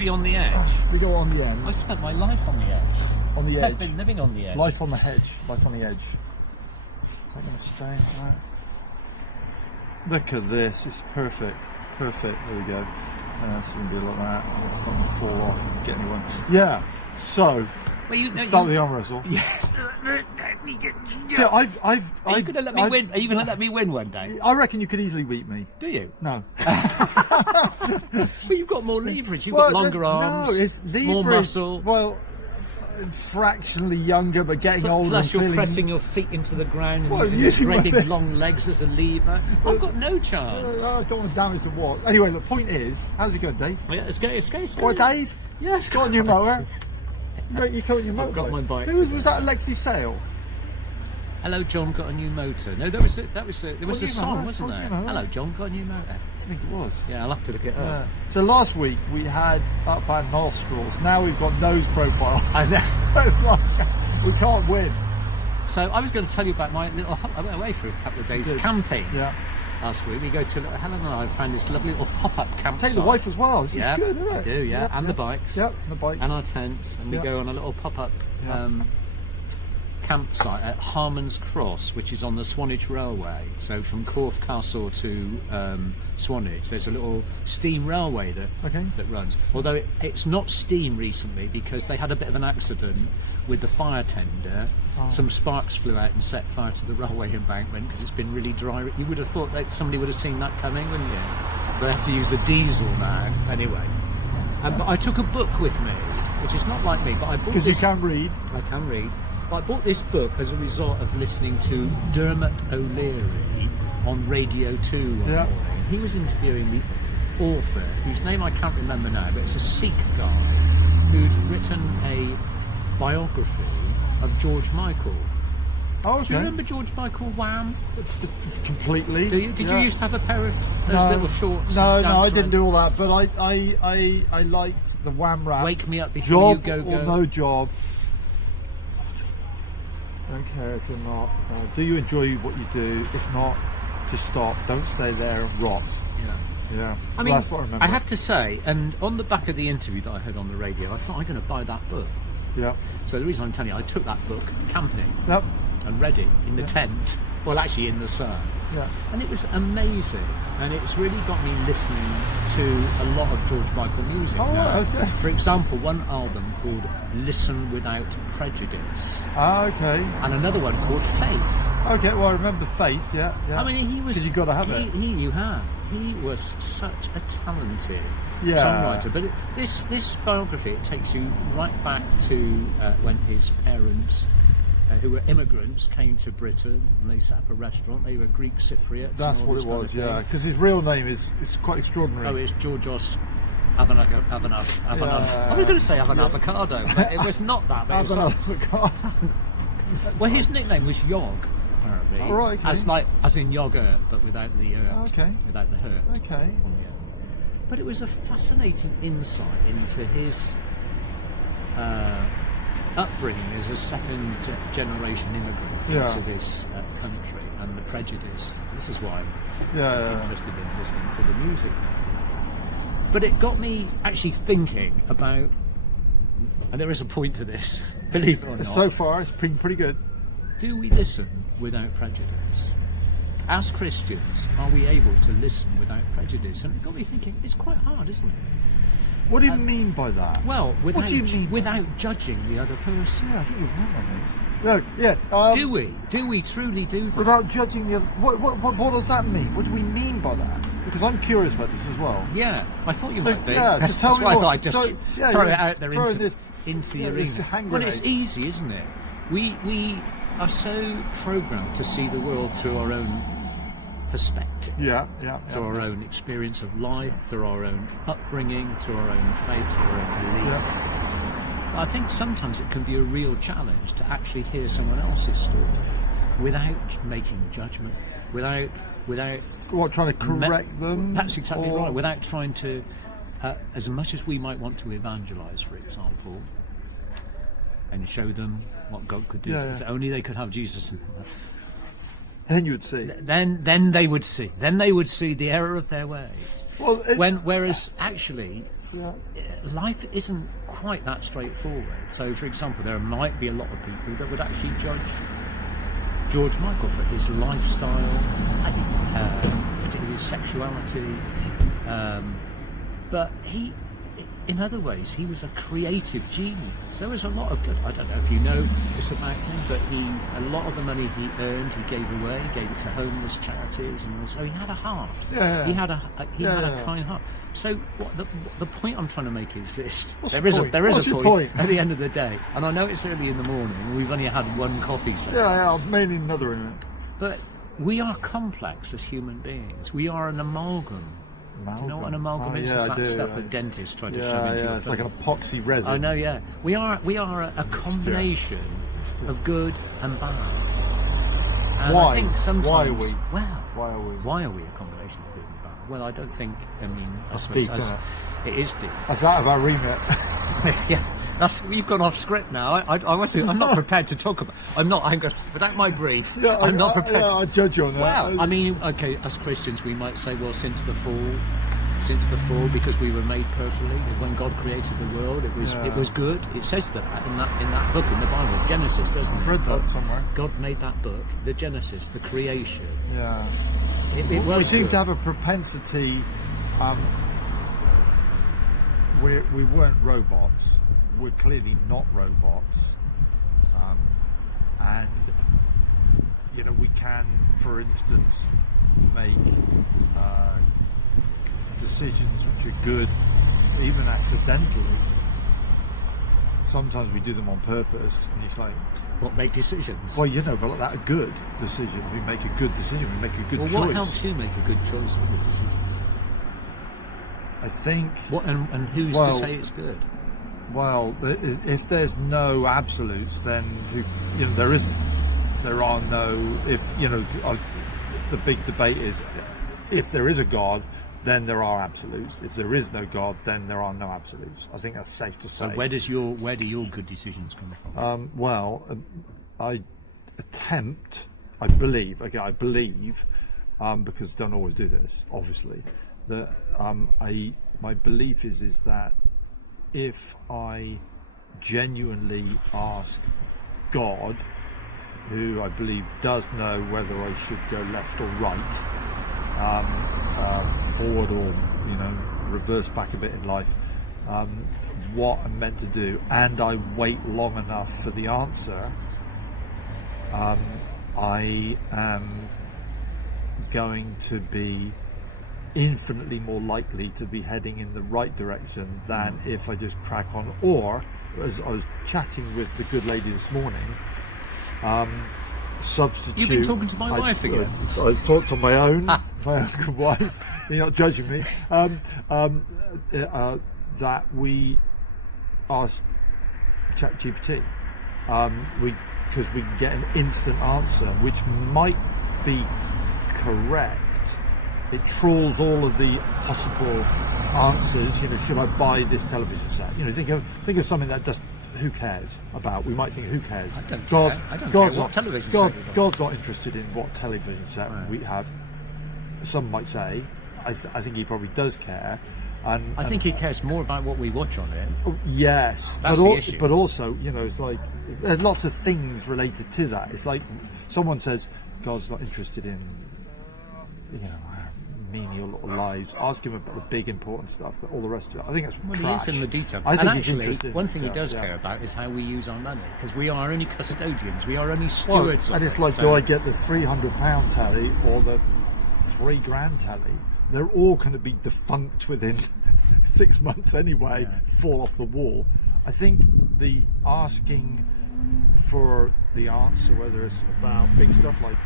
Be on the edge. We go on the end. I've spent my life on the edge. On the edge. I've been living on the edge. Life on the hedge. Life on the edge. Is that going to stay like that? Look at this. It's perfect. Perfect. There we go. It's going to be like that. It's not going to fall off and get anyone. Yeah. So, start with the arm wrestle. Yeah. So Are you going to let me win? Are you going to let me win one day? I reckon you could easally beat me. Do you? No. Well, you've got more leverage. You've got longer arms. No, it's leverage. More muscle. Well, fractionally younger, but getting older. Plus, and you're pressing your feet into the ground and using using your my great feet. long legs as a lever. I've got no chance. I don't want to damage the wall. Anyway, the point is, how's it going, Dave? Yeah, let's go. What, Dave? Yeah, it's Got on your mower? You got on your motor? I've got my bike. Was that Alexi Sale? Hello, John. Got a new motor. No, there was a song, motor, wasn't there? Hello, John. Got a new motor. I think it was. Yeah, I'll have to look it up. So last week we had up our nostrils. Now we've got nose profile. I know. It's like, we can't win. So I was going to tell you about my little. I went away for a couple of days camping. Yeah. Last week we go to Helen and I found this lovely little pop-up campsite. Take the wife as well. This is good, isn't it? I do, yeah. And the bikes. Yep, the bikes. And our tents, and we go on a little pop-up campsite at Harmon's Cross, which is on the Swanage Railway. So from Corfe Castle to Swanage, there's a little steam railway that runs. Although it's not steam recently because they had a bit of an accident with the fire tender. Some sparks flew out and set fire to the railway embankment because it's been really dry. You would have thought that somebody would have seen that coming, wouldn't you? So they have to use the diesel now. Anyway, but I took a book with me, which is not like me, but I bought because you can read. I can read. But I bought this book as a result of listening to Dermot O'Leary on Radio 2 one morning. He was interviewing the author, whose name I can't remember now, but it's a Sikh guy who'd written a biography of George Michael. Oh, okay. Do you remember George Michael Wham? Completely. Do you? Did you used to have a pair of those little shorts? No, I didn't do all that, but I liked the Wham rap. Wake me up before Job you go. Or no job. Don't care if you're not. Do you enjoy what you do? If not, just stop. Don't stay there and rot. Yeah. I mean, that's what I remember. I have to say, and on the back of the interview that I heard on the radio, I thought I'm going to buy that book. Yeah. So the reason I'm telling you, I took that book camping and read it in the tent. Well, actually in the sun. Yeah. And it was amazing. And it's really got me listening to a lot of George Michael music now. Okay. For example, one album called Listen Without Prejudice. Okay. And another one called Faith. Okay, well I remember Faith, yeah. I mean, he was... Because you've got to have it. You have. He was such a talented songwriter. But this biography, it takes you right back to when his parents, who were immigrants, came to Britain and they set up a restaurant. They were Greek Cypriots. That's what it was, yeah. Because his real name is quite extraordinary. Oh, it's Georgios Avanav. I was going to say avocado, but it was not that. But it was well, his nickname was Yog. Apparently, as in yogurt, but without the without the hurt. Okay. But it was a fascinating insight into his upbringing as a second generation immigrant into this country and the prejudice. This is why I'm interested in listening to the music now. But it got me actually thinking about, and there is a point to this, believe it or not. So far, it's been pretty good. Do we listen without prejudice? As Christians, are we able to listen without prejudice? And it got me thinking, it's quite hard, isn't it? What do you mean by that? Well, what do you mean without judging the other person. Yeah, I think we've met on this. Do we? Do we truly do that? Without judging the other... What does that mean? What do we mean by that? Because I'm curious about this as well. Yeah, I thought you might be. Yeah, so tell That's me why I more. thought I'd just throw it out there into the arena. Well, it's easy, isn't it? We are so programmed to see the world through our own perspective. Through our own experience of life, through our own upbringing, through our own faith, through our own belief. I think sometimes it can be a real challenge to actually hear someone else's story without making judgment, without trying to correct them. That's exactly right. Without trying to, as much as we might want to evangelise, for example, and show them what God could do. If only they could have Jesus in them. Then you would see. Then they would see. Then they would see the error of their ways. Whereas actually, life isn't quite that straightforward. So, for example, there might be a lot of people that would actually judge George Michael for his lifestyle, particularly his sexuality, but in other ways, he was a creative genius. There was a lot of good. I don't know if you know this about him, but a lot of the money he earned, he gave away. He gave it to homeless charities, and so he had a heart. Yeah. He had a kind heart. So the point I'm trying to make is this: there is a point at the end of the day. And I know it's early in the morning, and we've only had one coffee session. Yeah, mainly another in it. But we are complex as human beings. We are an amalgam. Do you know what an amalgam is? It's that stuff that dentists try to shove into your it's like an epoxy resin. I know, yeah. We are a combination of good and bad. And Why? I think sometimes, Why are we? Well, Why are we? Why are we a combination of good and bad? Well, I don't think. I mean, That's deep, isn't it is deep. That's out of our remit. Yeah. You've gone off script now. I'm not prepared to talk about. Without my brief. I'm not prepared. I judge you on that. Well, I mean, okay, as Christians, we might say, well, since the fall, because we were made perfectly. When God created the world, it was good. It says that in that book in the Bible, Genesis, doesn't it? Read that somewhere. God made that book, the Genesis, the creation. Yeah. It was. We seem good. to have a propensity. We weren't robots. We're clearly not robots, and we can, for instance, make decisions which are good, even accidentally. Sometimes we do them on purpose, and it's like, what, make decisions? well, but that a good decision. We make a good decision. We make a good choice. What helps you make a good choice or a good decision? I think. What and who's to say it's good? Well, if there's no absolutes, then there isn't. There are no. The big debate is, if there is a God, then there are absolutes. If there is no God, then there are no absolutes. I think that's safe to say. So where do your good decisions come from? I believe, because I don't always do this, obviously, that my belief is that if I genuinely ask God, who I believe does know whether I should go left or right, forward or reverse back a bit in life, what I'm meant to do, and I wait long enough for the answer, I am going to be infinitely more likely to be heading in the right direction than if I just crack on. Or, as I was chatting with the good lady this morning, substitute. You've been talking to my wife again. I talked to my own good wife. You're not judging me. That we ask ChatGPT, because we can get an instant answer, which might be correct. It trawls all of the possible answers. Should I buy this television set? Think of something that just who cares about. We might think, who cares? I don't care what television set. God's not interested in what television set we have. Some might say. I think he probably does care. And I think he cares more about what we watch on it. Yes, that's the issue. But also, it's like there's lots of things related to that. It's like someone says God's not interested in, menial little lives. Ask him about the big important stuff, but all the rest of it, I think that's trash. He is in the detail. I think actually, one thing he does care about is how we use our money, because we are only custodians. We are only stewards. And it's like, do I get the £300 tally or the £3,000 tally? They're all going to be defunct within 6 months anyway, fall off the wall. I think the asking for the answer, whether it's about big stuff like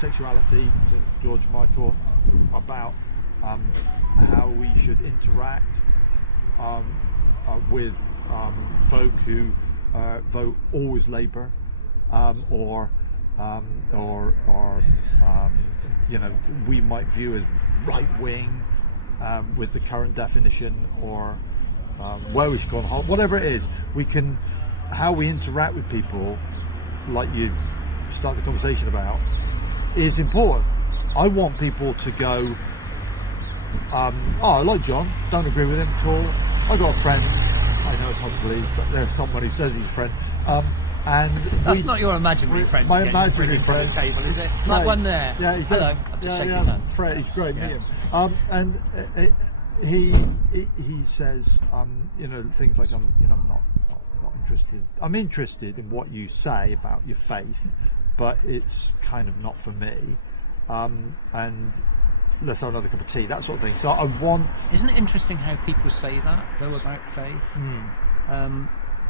sexuality, to George Michael, about how we should interact with folk who vote always Labour, or we might view as right wing with the current definition, or where we should go on holiday, whatever it is. How we interact with people, like you start the conversation about, is important. I want people to go, I like John, don't agree with him at all, I got a friend. I know it's hard to believe, but there's someone who says he's a friend. And that's not your imaginary friend. My imaginary friend. The table, is it? Like one there. Yeah, hello. I'll just shake his hand. Fred, he's great. Yeah. Meet him. And he says, things like I'm not interested. I'm interested in what you say about your faith, but it's kind of not for me. And let's have another cup of tea, that sort of thing. So I want. Isn't it interesting how people say that though about faith?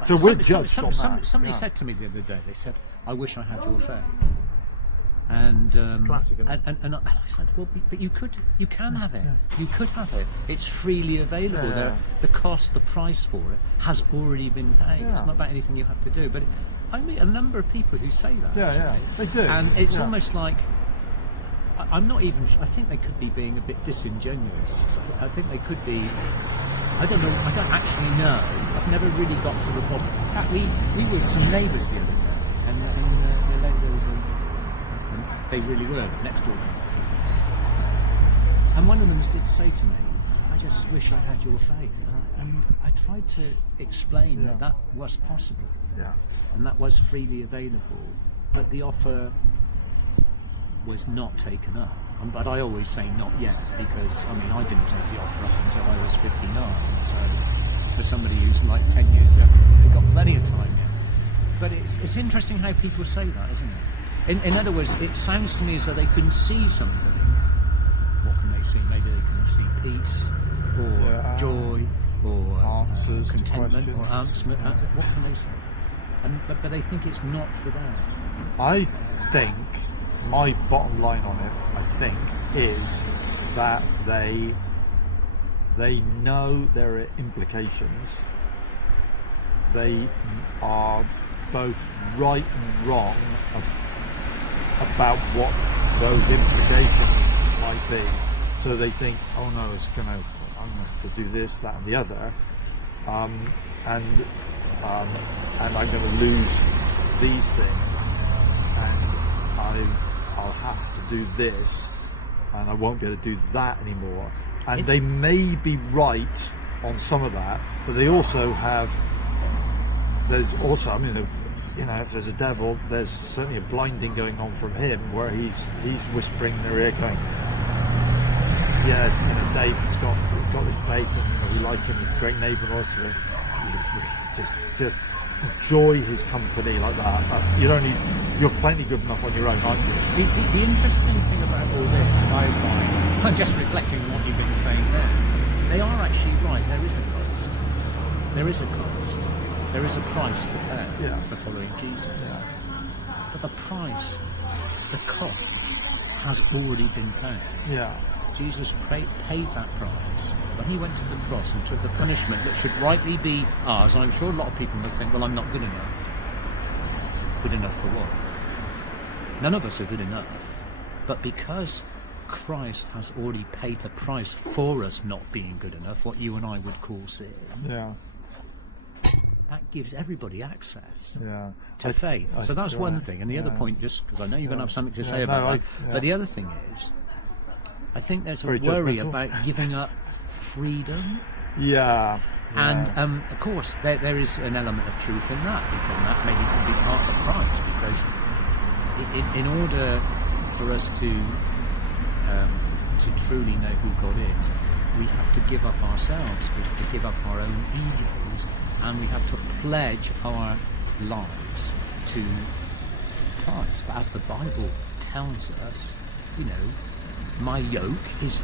So we're judged on that. Somebody said to me the other day. They said, "I wish I had your faith." And classic. And I said, "Well, but you can have it. Yeah. You could have it. It's freely available. Yeah. The cost, the price for it has already been paid. Yeah. It's not about anything you have to do." But I meet a number of people who say that. Yeah, they do. And it's almost like. I'm not even. I think they could be being a bit disingenuous. I think they could be. I don't know. I don't actually know. I've never really got to the bottom. In fact, we were with some neighbours the other day, and the neighbours, and they really were next door. And one of them did say to me, "I just wish I had your faith." And I tried to explain that was possible, and that was freely available, but the offer was not taken up. But I always say not yet, because I didn't take the offer up until I was 59, so for somebody who's like 10 years younger, they've got plenty of time yet. But it's interesting how people say that, isn't it? In other words, it sounds to me as though they can see something. What can they see? Maybe they can see peace or joy or answers, contentment or answer. What can they say? But they think it's not for them. I think my bottom line on it, I think, is that they know there are implications. They are both right and wrong about what those implications might be. So they think, oh no, I'm going to do this, that, and the other, and I'm going to lose these things, and I'll have to do this, and I won't be able to do that anymore. And they may be right on some of that, but they also have. There's also, if there's a devil, there's certainly a blinding going on from him, where he's whispering in their ear, going, Dave's got this faith, and we like him, he's a great neighbour, and all this, just enjoy his company like that. You're plenty good enough on your own, aren't you? The interesting thing about all this, I find, I'm just reflecting on what you've been saying there, they are actually right. There is a cost. There is a cost. There is a price to pay for following Jesus. Yeah. But the price, the cost, has already been paid. Yeah. Jesus paid that price. When he went to the cross and took the punishment that should rightly be ours, I'm sure a lot of people must think, well, I'm not good enough. Good enough for what? None of us are good enough. But because Christ has already paid the price for us not being good enough, what you and I would call sin, that gives everybody access to faith. So that's one thing. And the other point, just because I know you're going to have something to say about that, but the other thing is, I think there's a worry about giving up freedom. And of course there is an element of truth in that, and that maybe can be part of the price, because in order for us to truly know who God is, we have to give up ourselves, we have to give up our own egos, and we have to pledge our lives to Christ. But as the Bible tells us, my yoke is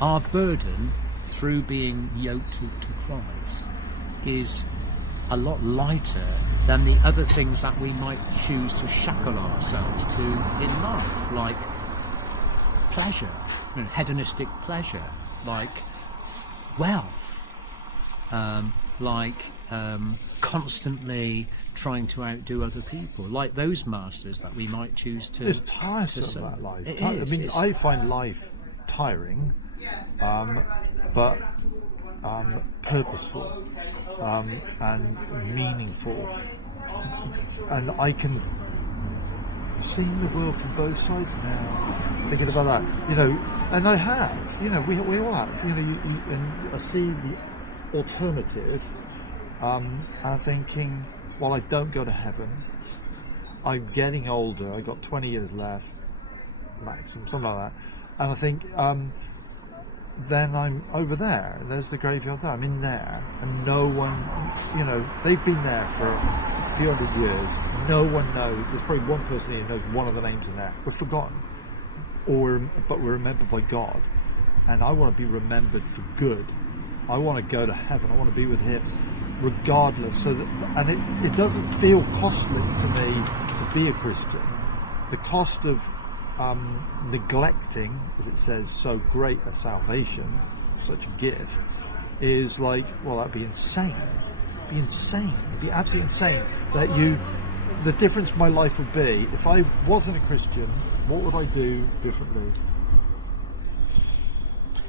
our burden through being yoked to Christ is a lot lighter than the other things that we might choose to shackle ourselves to in life, like pleasure, hedonistic pleasure, like wealth, like constantly trying to outdo other people, like those masters that we might choose to. It's tiresome, that life. I find life tiring, but purposeful and meaningful, and I can see the world from both sides now. Thinking about that, and I have, we all have, and I see alternative, and I'm thinking, well, I don't go to heaven. I'm getting older. I got 20 years left, maximum, something like that. And I think, then I'm over there. There's the graveyard there. I'm in there, and no one, they've been there for a few hundred years. No one knows. There's probably one person here who knows one of the names in there. We're forgotten, but we're remembered by God. And I want to be remembered for good. I want to go to heaven. I want to be with Him, regardless. So that, and it doesn't feel costly to me to be a Christian. The cost of neglecting, as it says, so great a salvation, such a gift, is like, well, that'd be insane. It'd be insane. It'd be absolutely insane that the difference my life would be if I wasn't a Christian. What would I do differently?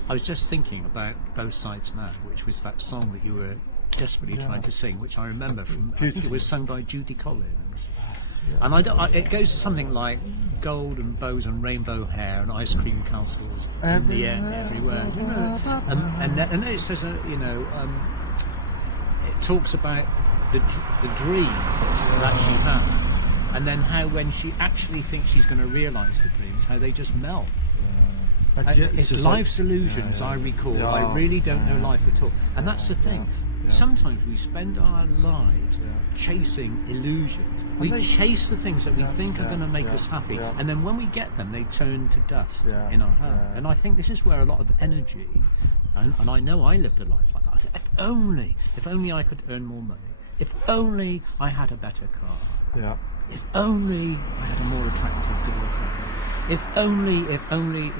I was just thinking about Both Sides Now, which was that song that you were desperately trying to sing, which I remember from, I think it was sung by Judy Collins. Yeah. And it goes something like gold and bows and rainbow hair and ice cream castles in the air everywhere. And then it says, it talks about the dreams that she has, and then how when she actually thinks she's going to realise the dreams, how they just melt. It's life's illusions, I recall. I really don't know life at all. And that's the thing. Sometimes we spend our lives chasing illusions. We chase the things that we think are going to make us happy, and then when we get them, they turn to dust in our hand. And I think this is where a lot of energy, and I know I lived a life like that. If only I could earn more money. If only I had a better car. If only I had a more attractive girlfriend. If only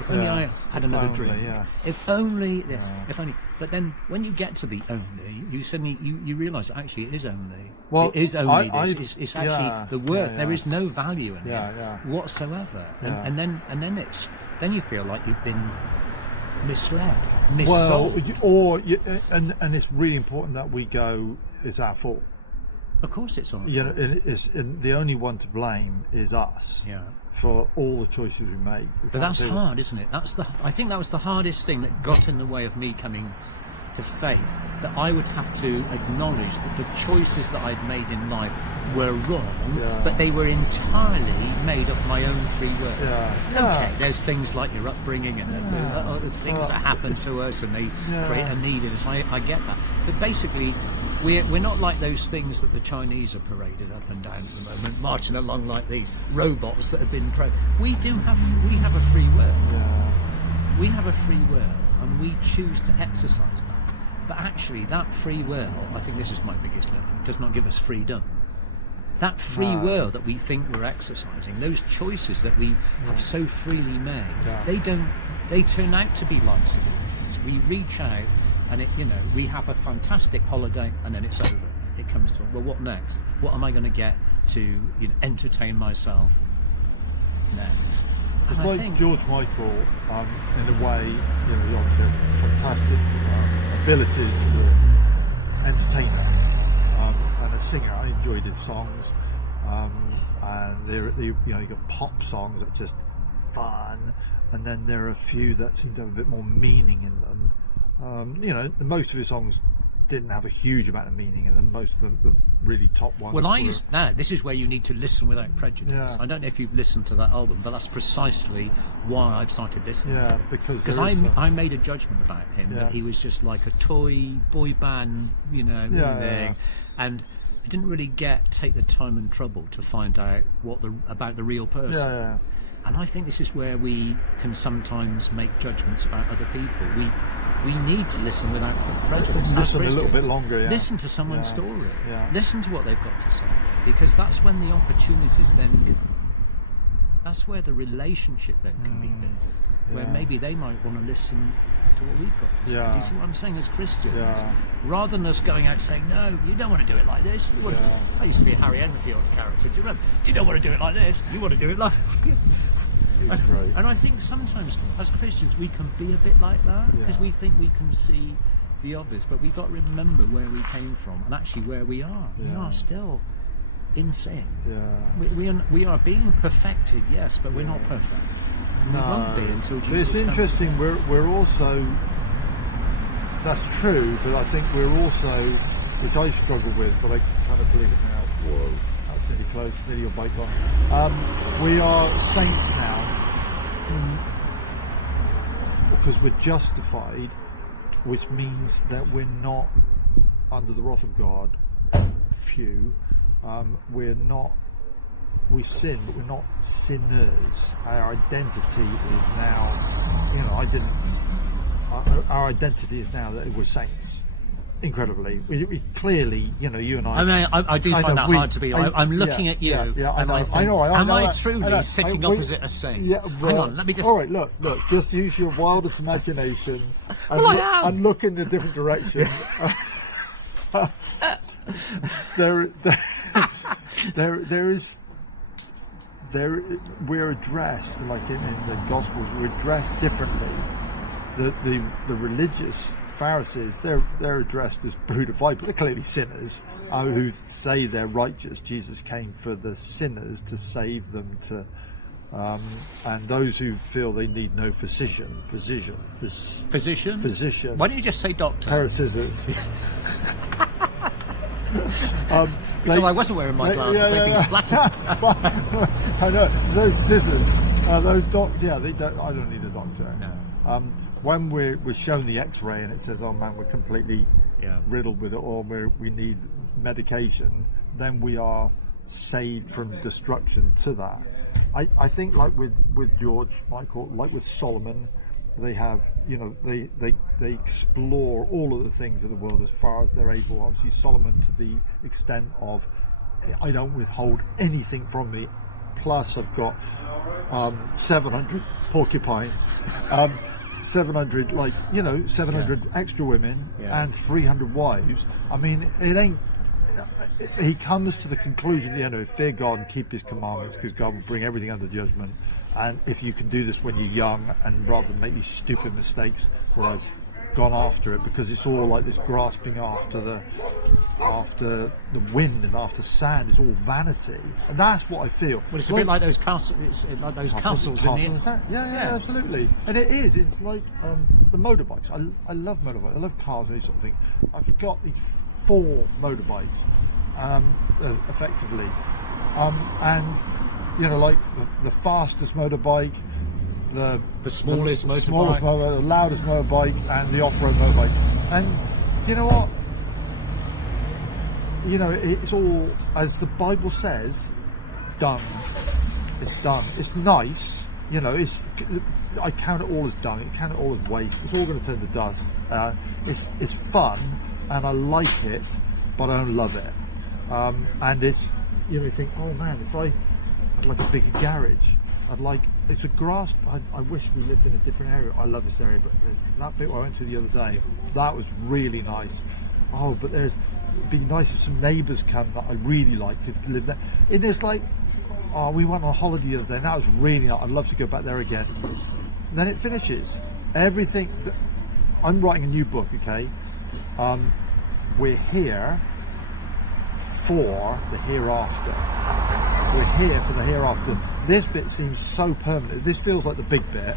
I had another dream. If only this. If only. But then, when you get to the only, you suddenly you realise that actually it is only. Well, it is only this. It's actually the worth. There is no value in it whatsoever. And then you feel like you've been misled, missold. Well, and it's really important that we go. It's our fault. Of course, it's on. And the only one to blame is us. For all the choices we make. But that's hard, isn't it? I think that was the hardest thing that got in the way of me coming to faith. That I would have to acknowledge that the choices that I'd made in life were wrong, but they were entirely made of my own free will. Okay, there's things like your upbringing and other things that happen to us, and they create a need in us. I get that, but basically, we're not like those things that the Chinese are paraded up and down at the moment, marching along like these robots that have been we have a free will. We have a free will, and we choose to exercise that. But actually, that free will, I think this is my biggest learning, does not give us freedom. That free will that we think we're exercising, those choices that we have so freely made, they turn out to be life's illusions. We reach out, and we have a fantastic holiday, and then it's over. It comes to, well, what next? What am I going to get to entertain myself next? It's like George Michael, in a way, he obviously has fantastic abilities as an entertainer and a singer. I enjoyed his songs, and you got pop songs that are just fun, and then there are a few that seem to have a bit more meaning in them. Most of his songs didn't have a huge amount of meaning in them. Most of them, the really top ones. Well, this is where you need to listen without prejudice. I don't know if you've listened to that album, but that's precisely why I've started listening to it. Because I made a judgment about him that he was just like a toy boy band, thing, and I didn't really take the time and trouble to find out about the real person. And I think this is where we can sometimes make judgments about other people. We need to listen without prejudice. Listen a little bit longer. Listen to someone's story. Listen to what they've got to say, because that's when the opportunities then. That's where the relationship then can be built. Where maybe they might want to listen to what we've got to say. Do you see what I'm saying? As Christians, rather than us going out saying, "No, you don't want to do it like this." You want to I used to be a Harry Enfield character. Do you remember? You don't want to do it like this. You want to do it like. And I think sometimes as Christians we can be a bit like that because we think we can see the obvious, but we've got to remember where we came from and actually where we are. We are still in sin. We are being perfected, yes, but we're not perfect. We won't be until Jesus comes. It's interesting. We're also that's true, but I think we're also, which I struggle with, but I kind of believe it now. Whoa, that's really close, nearly your bike on. We are saints now because we're justified, which means that we're not under the wrath of God. We sin, but we're not sinners. Our identity is now, our identity is now that we're saints. Incredibly, we clearly, you and I. I mean, I do find that hard to be. I'm looking at you, and I think, am I truly sitting opposite a saint? Yeah, hang on, let me just. All right, look. Just use your wildest imagination and, and look in the different direction. We're addressed like in the Gospels. We're addressed differently. The religious Pharisees, they're addressed as brood of vipers. They're clearly sinners who say they're righteous. Jesus came for the sinners to save them, and those who feel they need no physician. Why don't you just say doctor? Pair of scissors. So I wasn't wearing my glasses; they've been splattered. I know those scissors. Those doctors. Yeah, they don't. I don't need a doctor. No. When we're shown the X-ray and it says, "Oh man, we're completely riddled with it," or we need medication, then we are saved from destruction to that. I think like with George Michael, like with Solomon, they have they explore all of the things of the world as far as they're able. Obviously Solomon to the extent of, I don't withhold anything from me, plus I've got 700 porcupines, 700 700 extra women and 300 wives. I mean, it ain't. He comes to the conclusion at the end, fear God and keep his commandments, because God will bring everything under judgment. And if you can do this when you're young, and rather than make these stupid mistakes where I've gone after it, because it's all like this grasping after the wind and after sand. It's all vanity, and that's what I feel. Well, it's a bit like those castles. It's like those castles in the yeah, absolutely. And it is. It's like the motorbikes. I love motorbikes. I love cars and this sort of thing. I've got these 4 motorbikes, effectively, and like the fastest motorbike, the smallest motorbike, the loudest motorbike, and the off-road motorbike. And you know what? It's all, as the Bible says, done. It's done. It's nice. I count it all as done. I count it all as waste. It's all going to turn to dust. It's fun, and I like it, but I don't love it. And it's, you think, oh man, if I'd like a bigger garage. It's a grass. I wish we lived in a different area. I love this area, but that bit I went to the other day, that was really nice. Oh, but it'd be nice if some neighbours come that I really like could live there. And it's like, we went on holiday the other day, and that was really nice. I'd love to go back there again. And then it finishes. Everything. I'm writing a new book, okay? We're here for the hereafter. We're here for the hereafter. This bit seems so permanent. This feels like the big bit,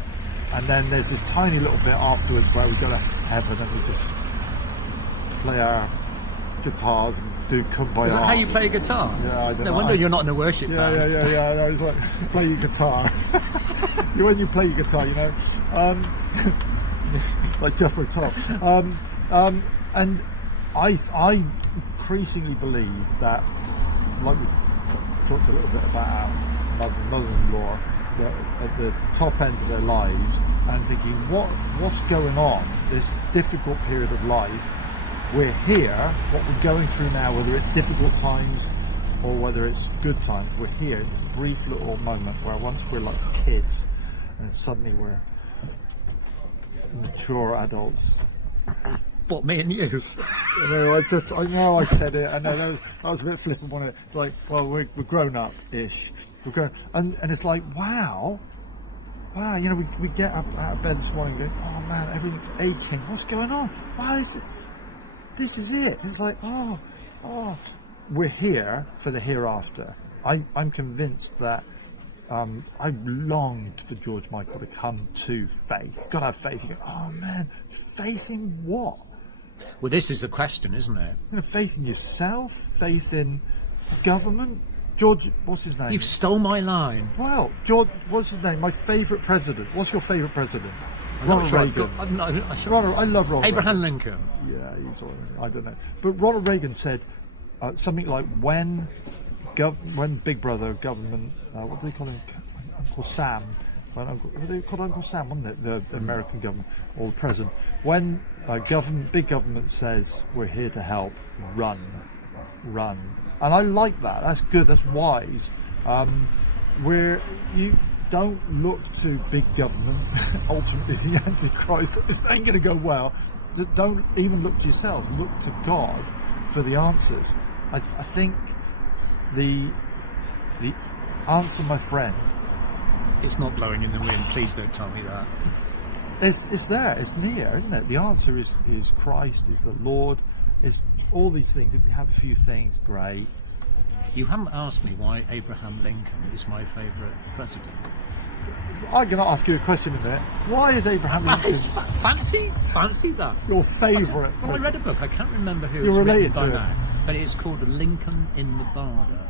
and then there's this tiny little bit afterwards where we go to heaven and we just play our guitars and do Kumbaya. Is that how you play a guitar? Yeah, I don't know. No wonder you're not in a worship band. Yeah. No, it's like play your guitar. When you play your guitar, like Jethro Tull. And I increasingly believe that, like we talked a little bit about our mothers-in-law, at the top end of their lives, and thinking, what's going on, this difficult period of life, we're here, what we're going through now, whether it's difficult times or whether it's good times, we're here in this brief little moment where once we're like kids, and suddenly we're mature adults. What, me and you? I know I said it. I know that was a bit flippant on it. It's like, well, we're grown up-ish. We're grown, and it's like, wow. We get up out of bed this morning going, oh man, everything's aching. What's going on? Wow, this is it. It's like, oh, we're here for the hereafter. I'm convinced that I longed for George Michael to come to faith. Got to have faith. You go, oh man, faith in what? Well, this is the question, isn't it? You know, faith in yourself, faith in government. George, what's his name? You've stole my line. Well, George, what's his name? My favourite president. What's your favourite president? I'm not Ronald sure Reagan. I love Ronald Abraham Reagan. Lincoln. Yeah, I don't know. But Ronald Reagan said something like, when Big Brother government, what do they call him? Uncle Sam. What do they call Uncle Sam, wasn't it? The American government, or the president. When big government says, we're here to help, run. And I like that. That's good. That's wise. Where you don't look to big government, ultimately the Antichrist. This ain't going to go well. Don't even look to yourselves. Look to God for the answers. I think the answer, my friend. It's not blowing in the wind. Please don't tell me that. It's there. It's near, isn't it? The answer is Christ. Is the Lord. Is all these things. If we have a few things, great. You haven't asked me why Abraham Lincoln is my favourite president. I'm going to ask you a question in a minute. Why is Abraham Lincoln fancy that? your favourite? Well, I read a book. I can't remember who You're it's written related by to now, but it's called Lincoln in Nevada.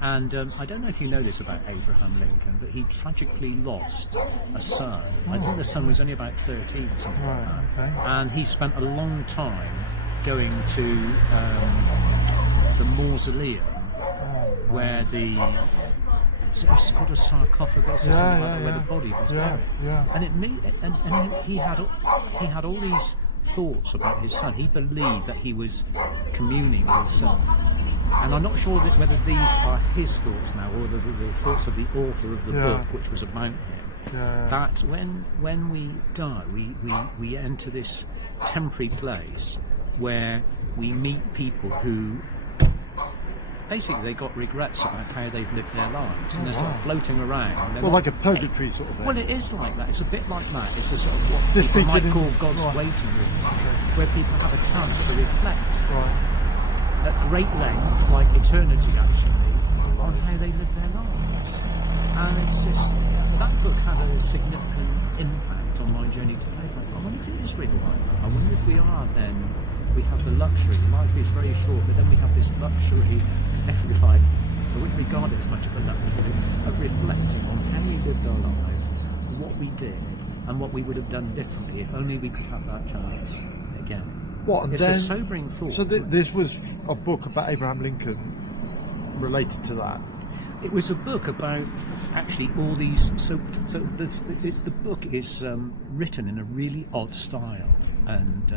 And I don't know if you know this about Abraham Lincoln, but he tragically lost a son. I think the son was only about 13 or something like that. Okay. And he spent a long time going to the mausoleum where it's called a sarcophagus or something like that, where the body was buried. And he had all these thoughts about his son. He believed that he was communing with his son. And I'm not sure whether these are his thoughts now, or the thoughts of the author of the book, which was about him. That when we die, we enter this temporary place where we meet people who basically they got regrets about how they've lived their lives, and they're sort of floating around. Like a purgatory sort of thing. Well, it is like that. It's a bit like that. It's a sort of what people might call God's waiting room, where people have a chance to reflect at great length, like eternity actually, on how they live their lives. And it's just, that book had a significant impact on my journey to faith. I wonder if it is really like that. I wonder if we are then, we have the luxury, life is very short, but then we have this luxury, if you like, I wouldn't regard it as much of a luxury, of reflecting on how we lived our lives, what we did, and what we would have done differently if only we could have that chance again. It's a sobering thought. So this was a book about Abraham Lincoln related to that? It was a book about actually all these. The book is written in a really odd style, and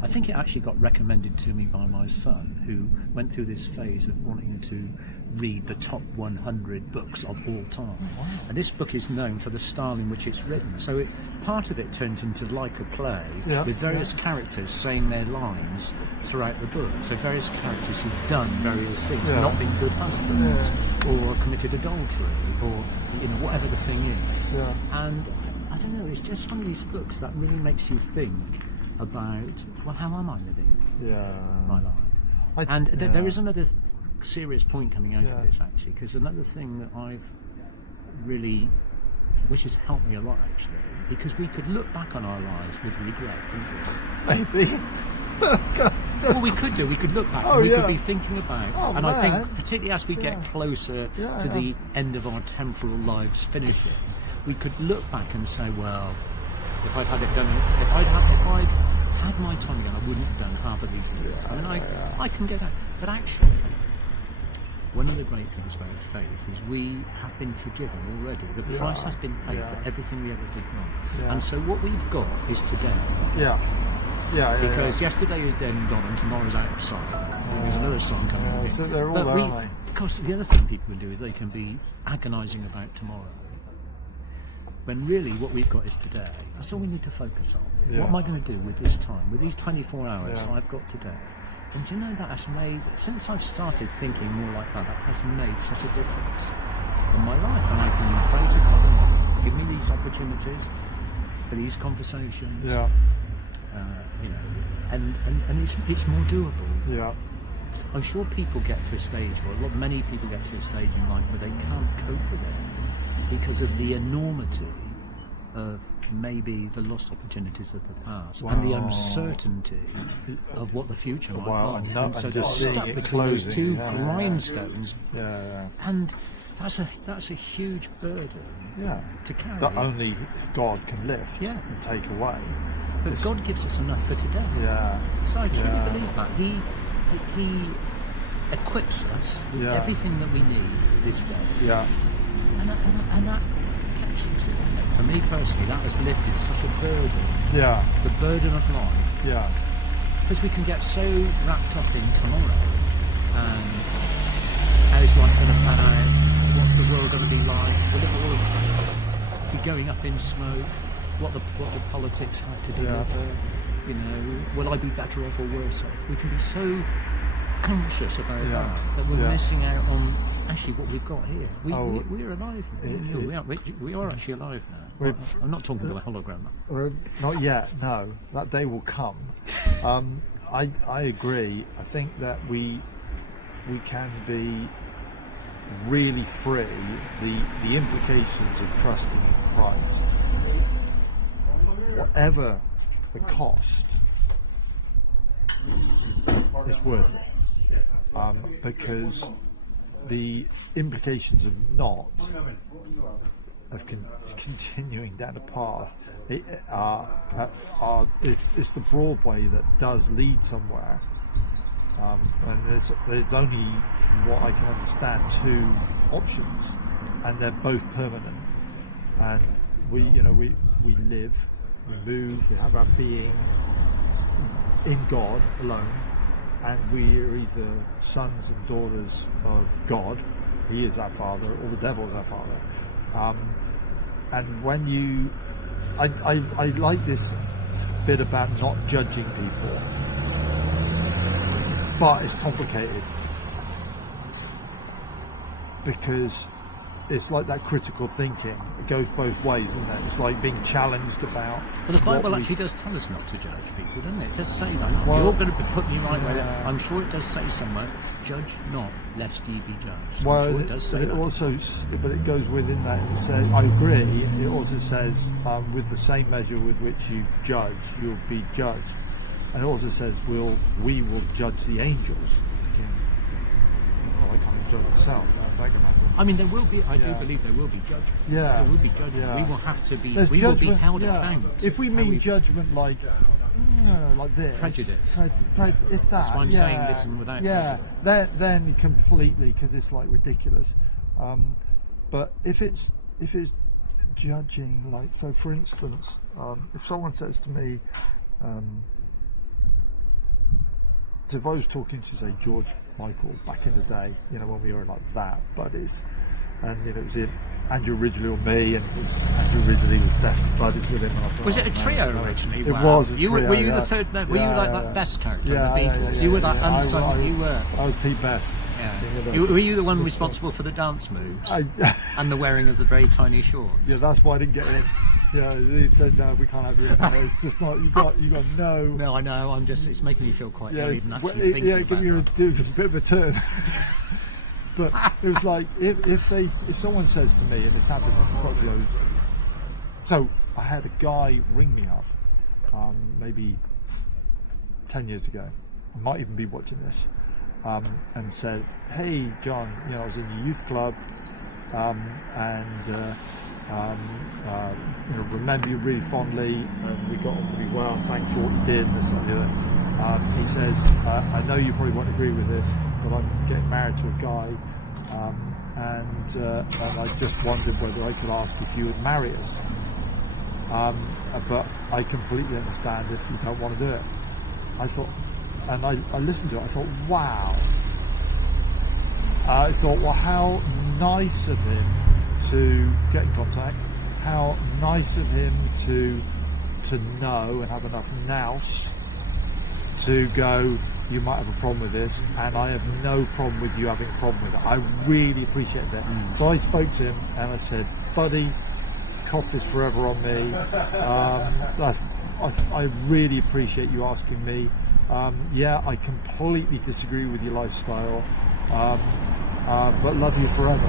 I think it actually got recommended to me by my son, who went through this phase of wanting to read the top 100 books of all time. Wow. And this book is known for the style in which it's written. So part of it turns into like a play with various characters saying their lines throughout the book. So various characters who've done various things, not been good husbands, or committed adultery, or whatever the thing is. Yeah. And I don't know, it's just one of these books that really makes you think about, well, how am I living my life? There is another serious point coming out of this, actually, because another thing that I've really, which has helped me a lot, actually, because we could look back on our lives with regret, couldn't we? Maybe. Well, we could do. We could look back and we could be thinking about, and I think, particularly as we get closer to the end of our temporal lives finishing, we could look back and say, well, if I'd had it done, if I'd had my time again, I wouldn't have done half of these things. I mean, I can get that. But actually, one of the great things about faith is we have been forgiven already. The price has been paid for everything we ever did wrong. Yeah. And so what we've got is today. Because yesterday is dead and gone and tomorrow's out of sight. There's another song coming. So they're all there, aren't they? Because the other thing people can do is they can be agonising about tomorrow. When really what we've got is today. That's all we need to focus on. Yeah. What am I going to do with this time, with these 24 hours I've got today? And do you know that has made, since I've started thinking more like that has made such a difference in my life. And I can pray to God and give me these opportunities for these conversations. Yeah. And it's more doable. Yeah. I'm sure people get to a stage, many people get to a stage in life where they can't cope with it because of the enormity of maybe the lost opportunities of the past and the uncertainty of what the future might hold. And so they're stuck between those two grindstones. And that's a huge burden to carry. That only God can lift and take away. But God gives us enough for today. So I truly believe that. He equips us with everything that we need this day. And that catches it. For me personally, that has lifted such a burden. The burden of life. Because we can get so wrapped up in tomorrow and how's life going to pan out? What's the world going to be like? Will it all be going up in smoke? What the politics have to deliver? You know, will I be better off or worse off? We can be so conscious about that we're missing out on actually what we've got here. We're alive. We are actually alive now. I'm not talking about a hologram. Not yet. No, that day will come. I agree. I think that we can be really free. The implications of trusting in Christ, whatever the cost, is worth it. Because the implications of not continuing down a path it's the broad way that does lead somewhere, and there's only, from what I can understand, two options, and they're both permanent. And we live, we move, we have our being in God alone. And we are either sons and daughters of God, He is our Father, or the devil is our Father. And when I like this bit about not judging people, but it's complicated because it's like that critical thinking. It goes both ways, isn't it? It's like being challenged about. Well, the Bible actually does tell us not to judge people, doesn't it? It does say that. Well, you're going to be putting you right way. I'm sure it does say somewhere, "Judge not, lest ye be judged." Well, I'm sure it does say that. Also, but it goes within that. It says, I agree. It also says, with the same measure with which you judge, you'll be judged. And it also says, we will judge the angels. Again, well, I can't even judge myself. I mean, there will be. I do believe there will be judgment. There will be judgment. We will have to be. There's we judgment, will be held account. If we mean judgment like this, prejudice. If that, that's why I'm saying listen without. Prejudice. Then completely, because it's like ridiculous. But if it's judging, like, so for instance, if someone says to me, so if I was talking to, say, George Michael back in the day, when we were like that buddies, and it was Andrew Ridgely or me, and Andrew Ridgely was best buddies with him. And I thought, was it a trio originally? It was. Were you the third? Were you like that Best character of the Beatles? You were that unsung. You were. I was Pete Best. Were you the one responsible for the dance moves and the wearing of the very tiny shorts? Yeah, that's why I didn't get in. He said no, we can't have you in. It's just not. You got no. No, I know. It's making me feel quite ill even actually thinking about give you a bit of a turn. But it was like if someone says to me, and this happened quite loads. So I had a guy ring me up, maybe 10 years ago. I might even be watching this, and said, "Hey, John, I was in your youth club, and remember you really fondly. We got on really well. Thanks for what you did." This and the other. He says, "I know you probably won't agree with this, but I'm getting married to a guy, and I just wondered whether I could ask if you would marry us. But I completely understand if you don't want to do it." I thought, and I listened to it. I thought, wow. I thought, well, how nice of him to get in contact. How nice of him to know and have enough nous to go, you might have a problem with this, and I have no problem with you having a problem with it. I really appreciate that. So I spoke to him and I said, "Buddy, cough is forever on me. I really appreciate you asking me. I completely disagree with your lifestyle, but love you forever."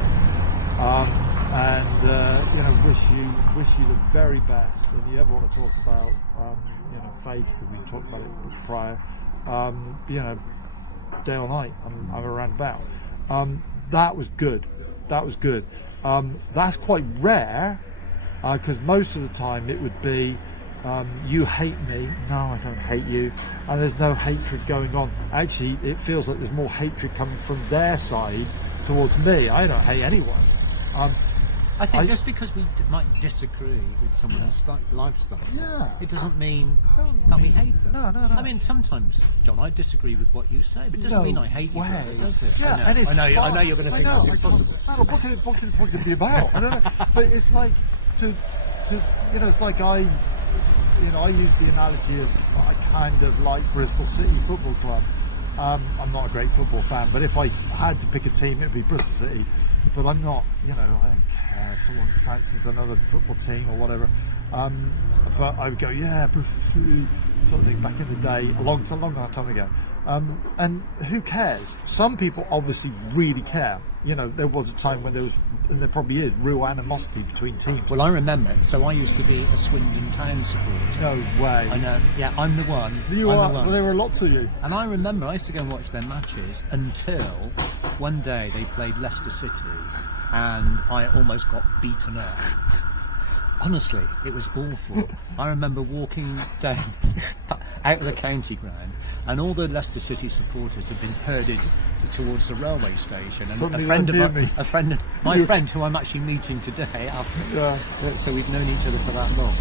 and wish you the very best. And you ever want to talk about faith, because we talked about it prior, day or night, I'm around about. That was good. That's quite rare, because most of the time it would be, you hate me. No, I don't hate you. And there's no hatred going on. Actually, it feels like there's more hatred coming from their side towards me. I don't hate anyone. I think just because we might disagree with someone's lifestyle, it doesn't mean that we hate them. No. I mean, sometimes, John, I disagree with what you say, but it doesn't mean I hate you, does it? Yeah, I know you're going to think that's impossible. What could it be about? I don't know. But it's like it's like I use the analogy of I kind of like Bristol City Football Club. I'm not a great football fan, but if I had to pick a team, it would be Bristol City. But I'm not, I don't care if someone fancies another football team or whatever. But I would go, Bristol City, sort of thing, back in the day, a long time ago. And who cares? Some people obviously really care. There was a time when there was, and there probably is, real animosity between teams. Well, I remember. So I used to be a Swindon Town supporter. No way. I know. Yeah, I'm the one. You are. Well, there were lots of you. And I remember I used to go and watch their matches until one day they played Leicester City, and I almost got beaten up. Honestly, it was awful. I remember walking down out of the county ground, and all the Leicester City supporters had been herded towards the railway station. And my friend, who I'm actually meeting today, so we've known each other for that long.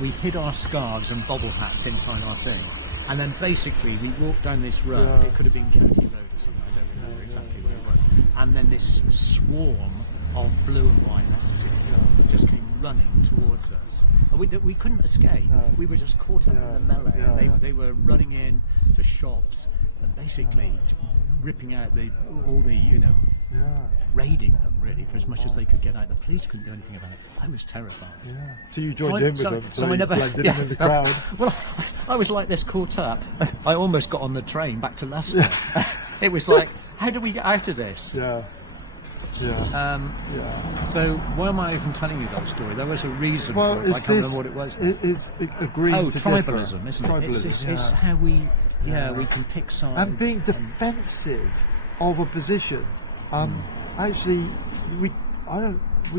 We hid our scarves and bobble hats inside our thing, and then basically we walked down this road. It could have been County Road or something. I don't remember exactly where it was. And then this swarm of blue and white Leicester City people just came running towards us. We couldn't escape. We were just caught up in the melee. They were running in to shops and basically ripping out raiding them really for as much as they could get out. The police couldn't do anything about it. I was terrified. So you joined in with them. So I never blended in the crowd. Well, I was like this, caught up. I almost got on the train back to Leicester. It was like, how do we get out of this? So why am I even telling you that story? There was a reason for it. I can't remember what it was. It's agreeing to tribalism, differ. Isn't it? It's how we can pick sides. And being defensive of a position. Actually, we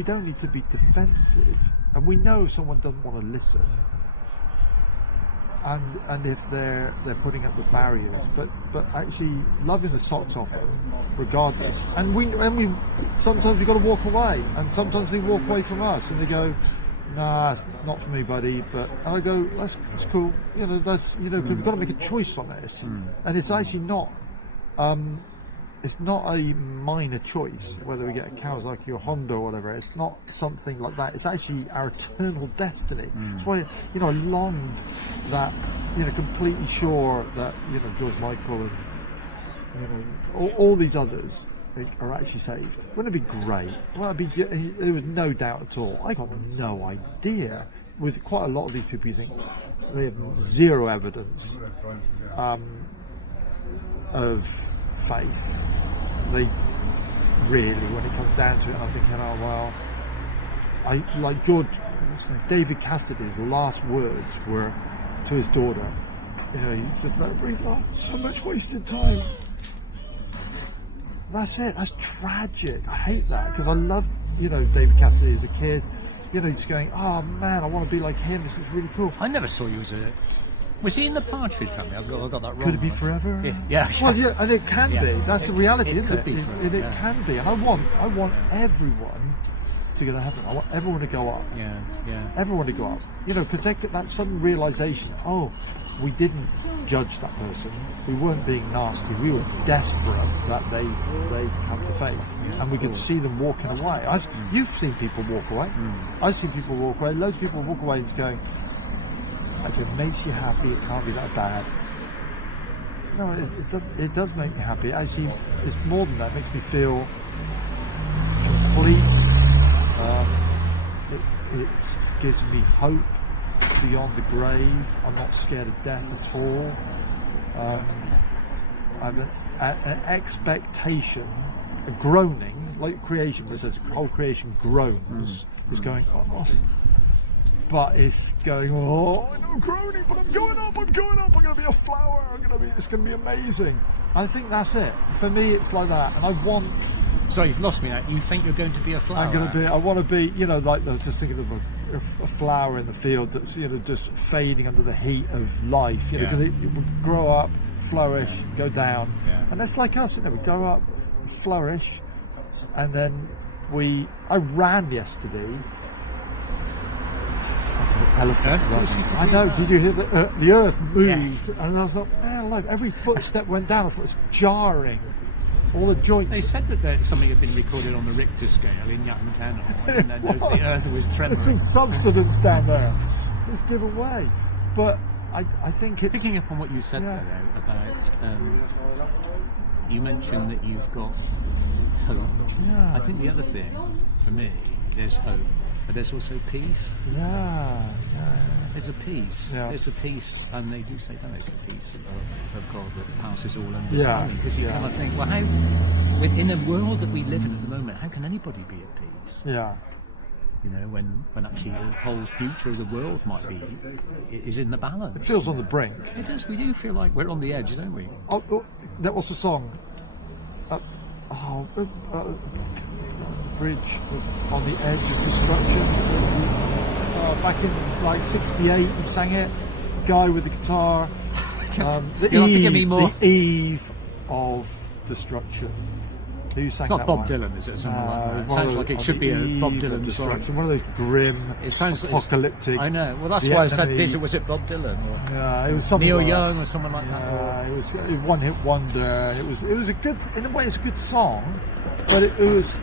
don't need to be defensive, and we know if someone doesn't want to listen. And if they're putting up the barriers, but actually loving the socks off them, regardless. And we sometimes we've got to walk away, and sometimes they walk away from us, and they go, "Nah, it's not for me, buddy." And I go, "That's cool." Cause we've got to make a choice on this, and it's actually not. It's not a minor choice whether we get a Kawasaki or Honda or whatever. It's not something like that. It's actually our eternal destiny. That's why I longed that, completely sure that George Michael and all these others are actually saved. Wouldn't it be great? Well, there was no doubt at all. I got no idea. With quite a lot of these people, you think they have zero evidence of faith. They really, when it comes down to it, I'm thinking, oh well, I like David Cassidy's last words were to his daughter, he just let her breathe. Oh, so much wasted time. That's it. That's tragic. I hate that because I loved David Cassidy as a kid. He's going, oh man, I want to be like him. This is really cool. I never saw you as a. Was he in the Partridge Family? I've got that wrong. Could it be forever? Yeah. Well, yeah, and it can be. That's the reality, isn't it? It could be forever. It can be. And I want everyone to go to heaven. I want everyone to go up. Yeah. Everyone to go up. Because they get that sudden realization. Oh, we didn't judge that person. We weren't being nasty. We were desperate that they come to faith, and we could see them walking away. You've seen people walk away. I've seen people walk away. Loads of people walk away and going, if it makes you happy, it can't be that bad. No, it does make me happy. Actually, it's more than that. It makes me feel complete. It gives me hope beyond the grave. I'm not scared of death at all. I have an expectation a groaning, like creation, where it says whole creation groans. It's going, oh, but it's going, oh, I'm groaning, but I'm going up, I'm going to be a flower, it's going to be amazing. I think that's it. For me, it's like that, and I want. Sorry, you've lost me now. You think you're going to be a flower? I want to be, like just thinking of a flower in the field that's, just fading under the heat of life, because it will grow up, flourish, go down, and that's like us, we go up, flourish, and then I ran yesterday. Elephants. I know. Did you hear the earth moved? Yeah. And I was like, man, like every footstep went down. I thought it was jarring. All the joints. They said that something had been recorded on the Richter scale in Yatton Canal, and then the earth was trembling. There's some subsidence down there. It's given way. But I think it's... Picking up on what you said there about... you mentioned that you've got hope. Yeah. I think the other thing, for me, there's hope. But there's also peace. Yeah. There's a peace. Yeah. There's a peace, and they do say that it's the peace of God that passes all understanding. Because you kind of think, well, how, in a world that we live in at the moment, how can anybody be at peace? Yeah. When actually the whole future of the world might be is in the balance. It feels on the brink. It does. We do feel like we're on the edge, don't we? Oh, that was the song. Bridge on the edge of destruction. Back in like '68, he sang it. Guy with the guitar. The eve of destruction. Who sang it's not that Bob one? Dylan, is it? Something like that. It sounds like it should be a Bob Dylan song. One of those grim, apocalyptic. I know. Well, that's why I said this. Was it Bob Dylan? Yeah, it was something. Neil like Young or someone like that. Yeah, it was a one-hit wonder. It was a good, in a way, it's a good song, but it was.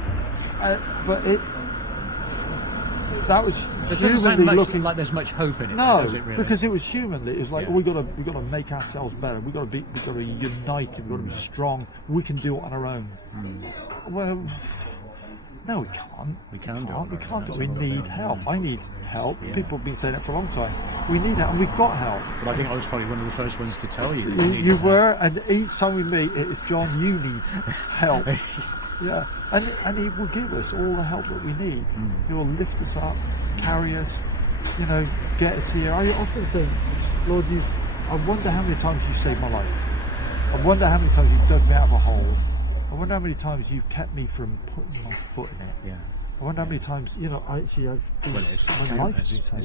That was. It doesn't sound like there's much hope in it. No, does it really? Because it was humanly. It was like, we got to make ourselves better. We got to be united. We got to be strong. We can do it on our own. Well, no, we can't. We can't. We need help. I need help. Yeah. People have been saying it for a long time. We need help, and we've got help. But I think I was probably one of the first ones to tell you. You were, and each time we meet, it's John. You need help. Yeah, and he will give us all the help that we need. He will lift us up, carry us, get us here. I often think, Lord, I wonder how many times you saved my life. I wonder how many times you've dug me out of a hole. I wonder how many times you've kept me from putting my foot in it. Yeah. I wonder how many times, it's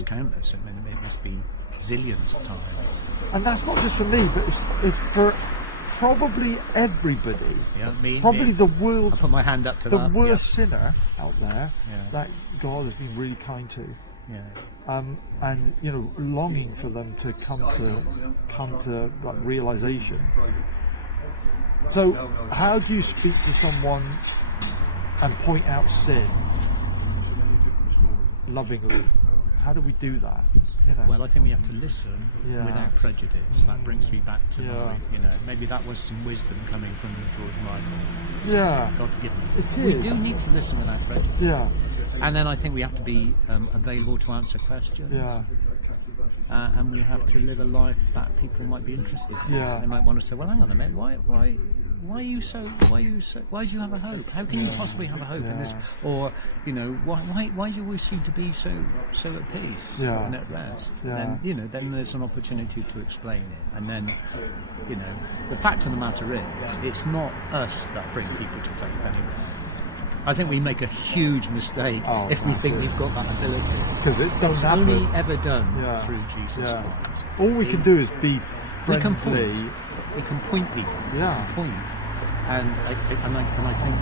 countless. I mean, it must be zillions of times. And that's not just for me, but it's for probably everybody. Yeah, me. Probably the world. I put my hand up to the worst sinner out there that God has been really kind to. Yeah. And longing for them to come to like realization. So, how do you speak to someone and point out sin lovingly? How do we do that? Well, I think we have to listen without prejudice. That brings me back to maybe that was some wisdom coming from George Michael. Yeah, God, we do need to listen without prejudice. Yeah, and then I think we have to be available to answer questions. Yeah. And we have to live a life that people might be interested in. Yeah. They might want to say, well, hang on a minute, why do you have a hope? How can you possibly have a hope in this? Or, why do you always seem to be so at peace and at rest? Yeah. And then there's an opportunity to explain it. And then, the fact of the matter is, it's not us that bring people to faith anyway. I think we make a huge mistake if we think we've got that ability. Because it's only ever done through Jesus Christ. All we can do is be friendly. We can point people. Yeah. Point. And I think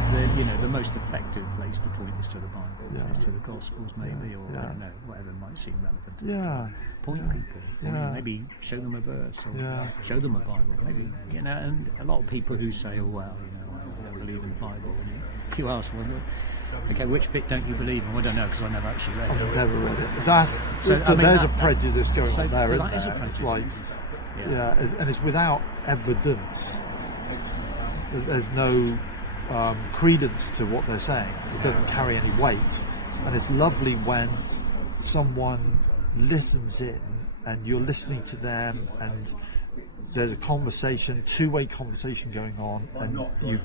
the most effective place to point is to the Bible, is to the Gospels maybe, or whatever might seem relevant. Yeah. Point people. Maybe show them a verse, or show them a Bible. Maybe and a lot of people who say, "Oh well, I don't believe in the Bible." And you ask, well, okay, which bit don't you believe in? Well, I don't know because I never actually read it. I've never read it. There's a prejudice going on there. So that is a prejudice. And it's without evidence. There's no credence to what they're saying. It doesn't carry any weight. And it's lovely when someone listens in and you're listening to them and there's a conversation, two-way conversation going on, and you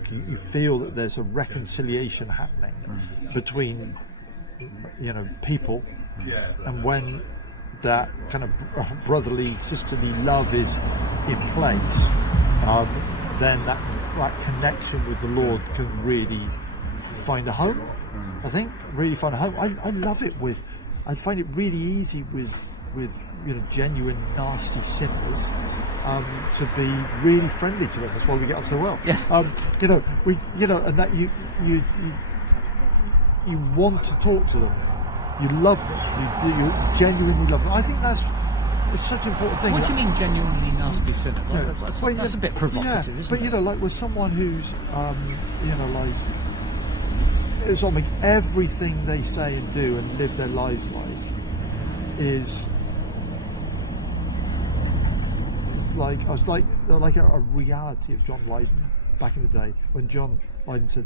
feel that there's a reconciliation happening between people, and when that kind of brotherly, sisterly love is in place, then that connection with the Lord can really find a home. I think really find a home. I love it I find it really easy with genuine nasty sinners to be really friendly to them. That's why we get on so well. And that you want to talk to them. You love them. You genuinely love them. I think it's such an important thing. What do you mean genuinely nasty sinners? That's a bit provocative, isn't it? But like with someone who's it's almost everything they say and do and live their lives is like a reality of John Lydon back in the day when John Lydon said,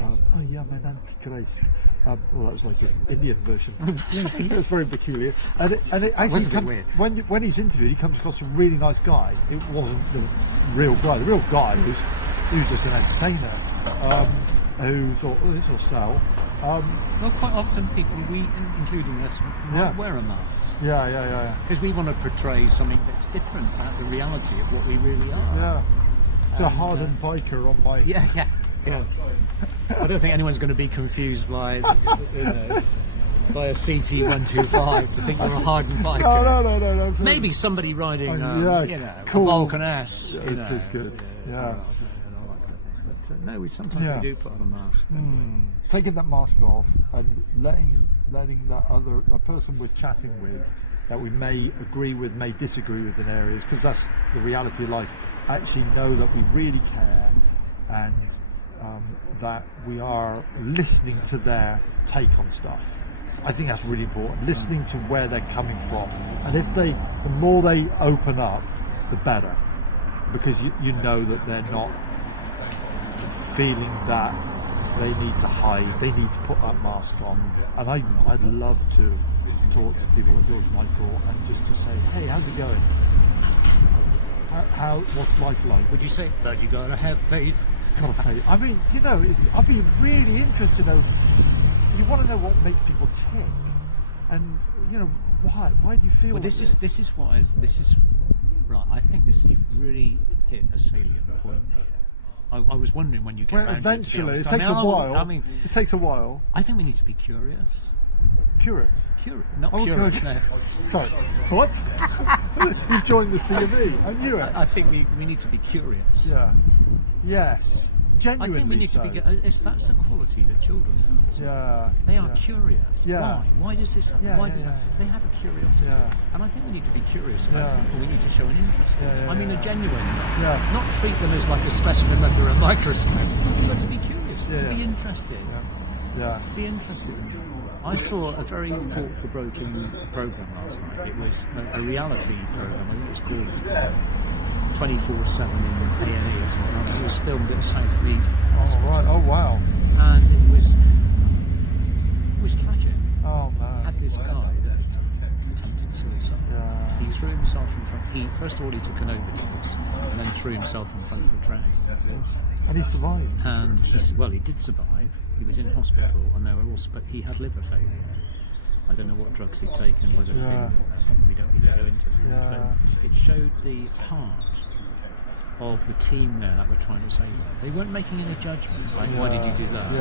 "Oh yeah, I'm an antichrist." Well, that was like an Indian version. It was very peculiar. And it actually was a bit weird. When he's interviewed, he comes across a really nice guy. It wasn't the real guy. The real guy was just an entertainer who thought, "Oh, this will sell." Well, quite often people, including us, wear a mask. Yeah. Because we want to portray something that's different out of the reality of what we really are. Yeah. It's a hardened biker on my... Yeah. I don't think anyone's going to be confused by by a CT-125 to think you're a hardened biker. No. Maybe somebody riding, cool. a Vulcan S. It is good. Yeah. But we sometimes we do put on a mask. Taking that mask off and letting a person we're chatting with, that we may agree with, may disagree with in areas, because that's the reality of life, actually know that we really care and that we are listening to their take on stuff. I think that's really important, listening to where they're coming from. And the more they open up, the better, because you know that they're not feeling that they need to hide, they need to put that mask on. And I'd love to talk to people like George Michael and just to say, "Hey, how's it going? What's life like?" Would you say that you gotta have faith? Gotta faith. I mean, I'd be really interested to know. You want to know what makes people tick, and why? Why do you feel? Well, this is right. I think you really hit a salient point here. I was wondering when you get around eventually, to it. It takes a while. It takes a while. I think we need to be curious. Curious? Not curious, no. Sorry, what? You've joined the C of E. I knew it. I think we need to be curious. Yeah. Yes. Genuinely. I think we need to be. That's a quality that children have. Yeah. They are curious. Yeah. Why? Why does this happen? Why does that? They have a curiosity. Yeah. And I think we need to be curious about people. We need to show an interest in them. I mean, a genuine. Yeah. Not treat them as like a specimen under a microscope, but to be curious, to be interested. Yeah. Be interested in them. I saw a very thought-provoking program last night. It was a reality program. I think it's called 24/7 in A&E or something. It was filmed at Southmead. Oh right! Oh wow! And it was tragic. Oh no! Had this guy that attempted suicide. Yeah. He threw himself in front. First of all, he took an overdose, and then threw himself in front of the train. And he survived. And he did survive. He was in hospital, and but he had liver failure. I don't know what drugs he'd taken, whether we don't need to go into it. Yeah. But it showed the heart of the team there that were trying to save him. They weren't making any judgment, like why did you do that,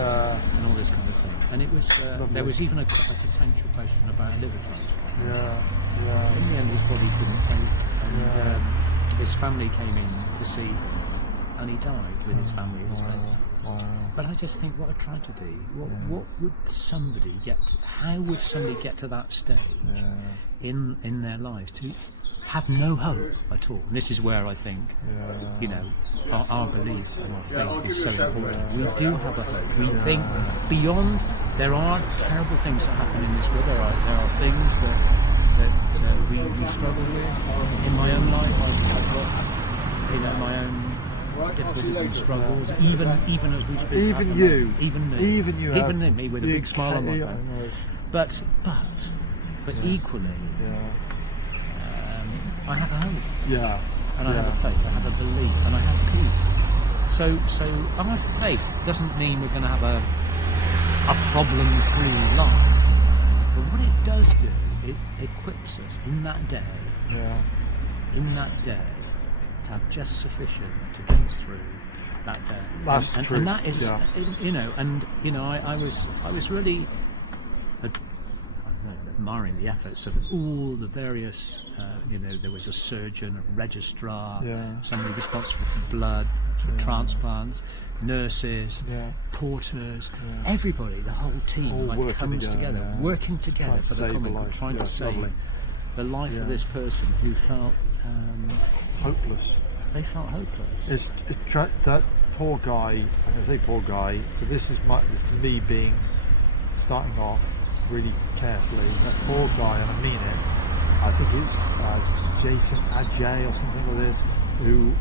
and all this kind of thing. And it was there was even a potential question about a liver transplant. Yeah. In the end, his body couldn't take it, and his family came in to see, and he died with his family at his bedside. Wow. But I just think, what a tragedy. What would somebody how would somebody get to that stage in their life to have no hope at all? And this is where I think, our belief and our faith is so important. We do have a hope. We think beyond, there are terrible things that happen in this world. There are things that we struggle with. In my own life, I've got, my own difficulties and struggles, even as we speak. Even you. Even me. Even me with a big smile on my face. But equally, I have a hope. Yeah. and I have a faith, I have a belief, and I have peace. So our faith doesn't mean we're going to have a problem-free life. But what it does do, it equips us in that day, to have just sufficient to get us through that day. That's true. And that is, I was really admiring the efforts of all the various, there was a surgeon, a registrar, somebody responsible for blood, for transplants, nurses, porters, everybody, the whole team comes together, working together for the common good, trying to save the life of this person who felt hopeless. They felt hopeless. That poor guy, I'm going to say poor guy, so this is me starting off really carefully. That poor guy, and I mean it, I think it's Jason Ajay or something like this, who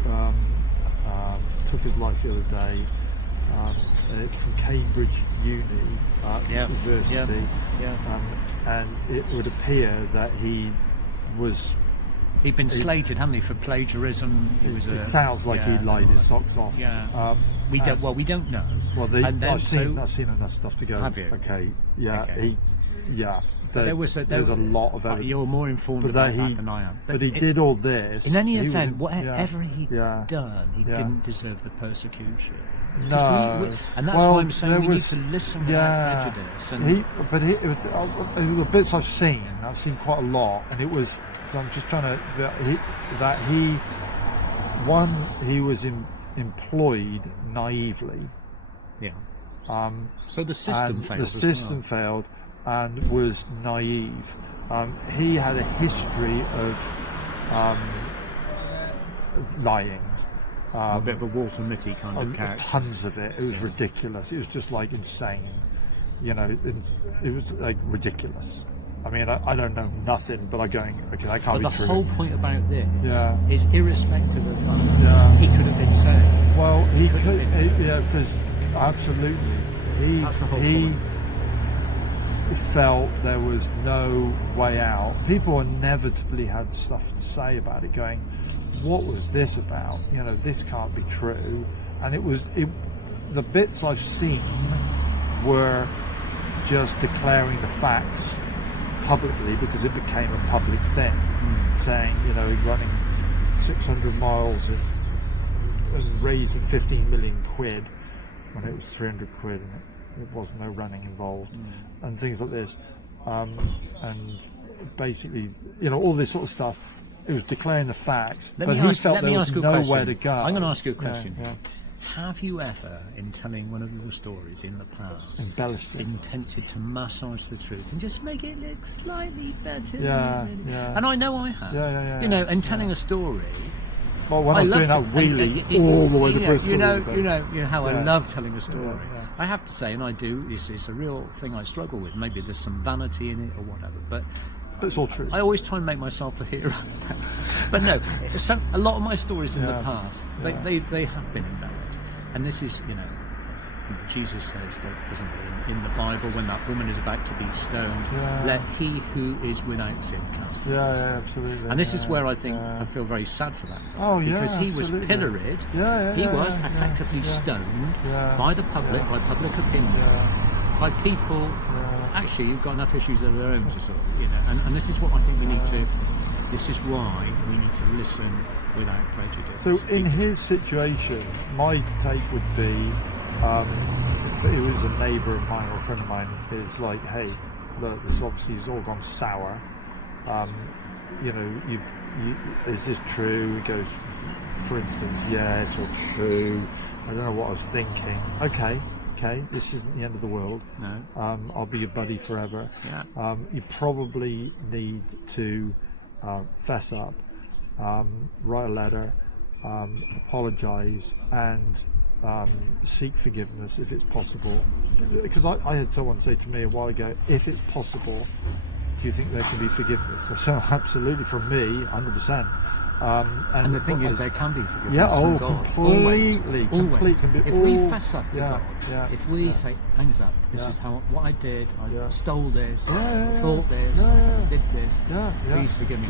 took his life the other day from Cambridge University, and it would appear that he'd been slated, hadn't he, for plagiarism? It sounds like he lied his socks off. We don't know. Well, I've seen enough stuff to go. Have you? Okay. There's a lot of evidence. You're more informed about that than I am. But he did all this. In any event, whatever he'd done, he didn't deserve the persecution. No, and that's why I'm saying we need to listen without prejudice. It was the bits I've seen quite a lot, and it was. So I'm just trying to he was employed naively. Yeah. So the system failed. The system failed and was naive. He had a history of lying. A bit of a Walter Mitty kind of character. Tons of it. It was ridiculous. It was just like insane. It was like ridiculous. I mean, I don't know nothing, but I'm going, okay, that can't be true. But the whole point about this is irrespective of that, he could have been saved. Well, he could, because absolutely. He felt there was no way out. People inevitably had stuff to say about it, going, what was this about? This can't be true. And the bits I've seen were just declaring the facts publicly, because it became a public thing, saying, he's running 600 miles and raising 15 million quid when it was 300 quid and it was no running involved, and things like this, and basically, all this sort of stuff. It was declaring the facts, but he felt there was nowhere to go. I'm going to ask you a question. Have you ever, in telling one of your stories in the past, embellished it, intended to massage the truth and just make it look slightly better? And I know I have. And telling a story. Well, when I was doing that wheelie all the way to Bristol, you know how I love telling a story. I have to say, and I do. It's a real thing I struggle with. Maybe there's some vanity in it or whatever, but it's all true. I always try and make myself the hero. But no, a lot of my stories in the past, they have been embellished. And this is, Jesus says that, doesn't he, in the Bible, when that woman is about to be stoned, let he who is without sin cast the first stone. Absolutely. And this is where I think I feel very sad for that. Because he was pilloried, he was effectively stoned by the public, by public opinion, by people actually who've got enough issues of their own to sort of, and this is what I think we need to, this is why we need to listen without prejudice. So in his situation, my take would be, if it was a neighbour of mine or a friend of mine, is like, hey, look, this obviously has all gone sour. Is this true? He goes, for instance, yeah, it's all true. I don't know what I was thinking. Okay, this isn't the end of the world. No. I'll be your buddy forever. Yeah. You probably need to fess up. Write a letter, apologise, and seek forgiveness if it's possible. Because I had someone say to me a while ago, if it's possible, do you think there can be forgiveness? So absolutely, from me, 100%. And the thing is, there can be forgiveness from God. Completely. If we fess up to God, if we say, hands up, this is what I did, I stole this, thought this, did this, please forgive me.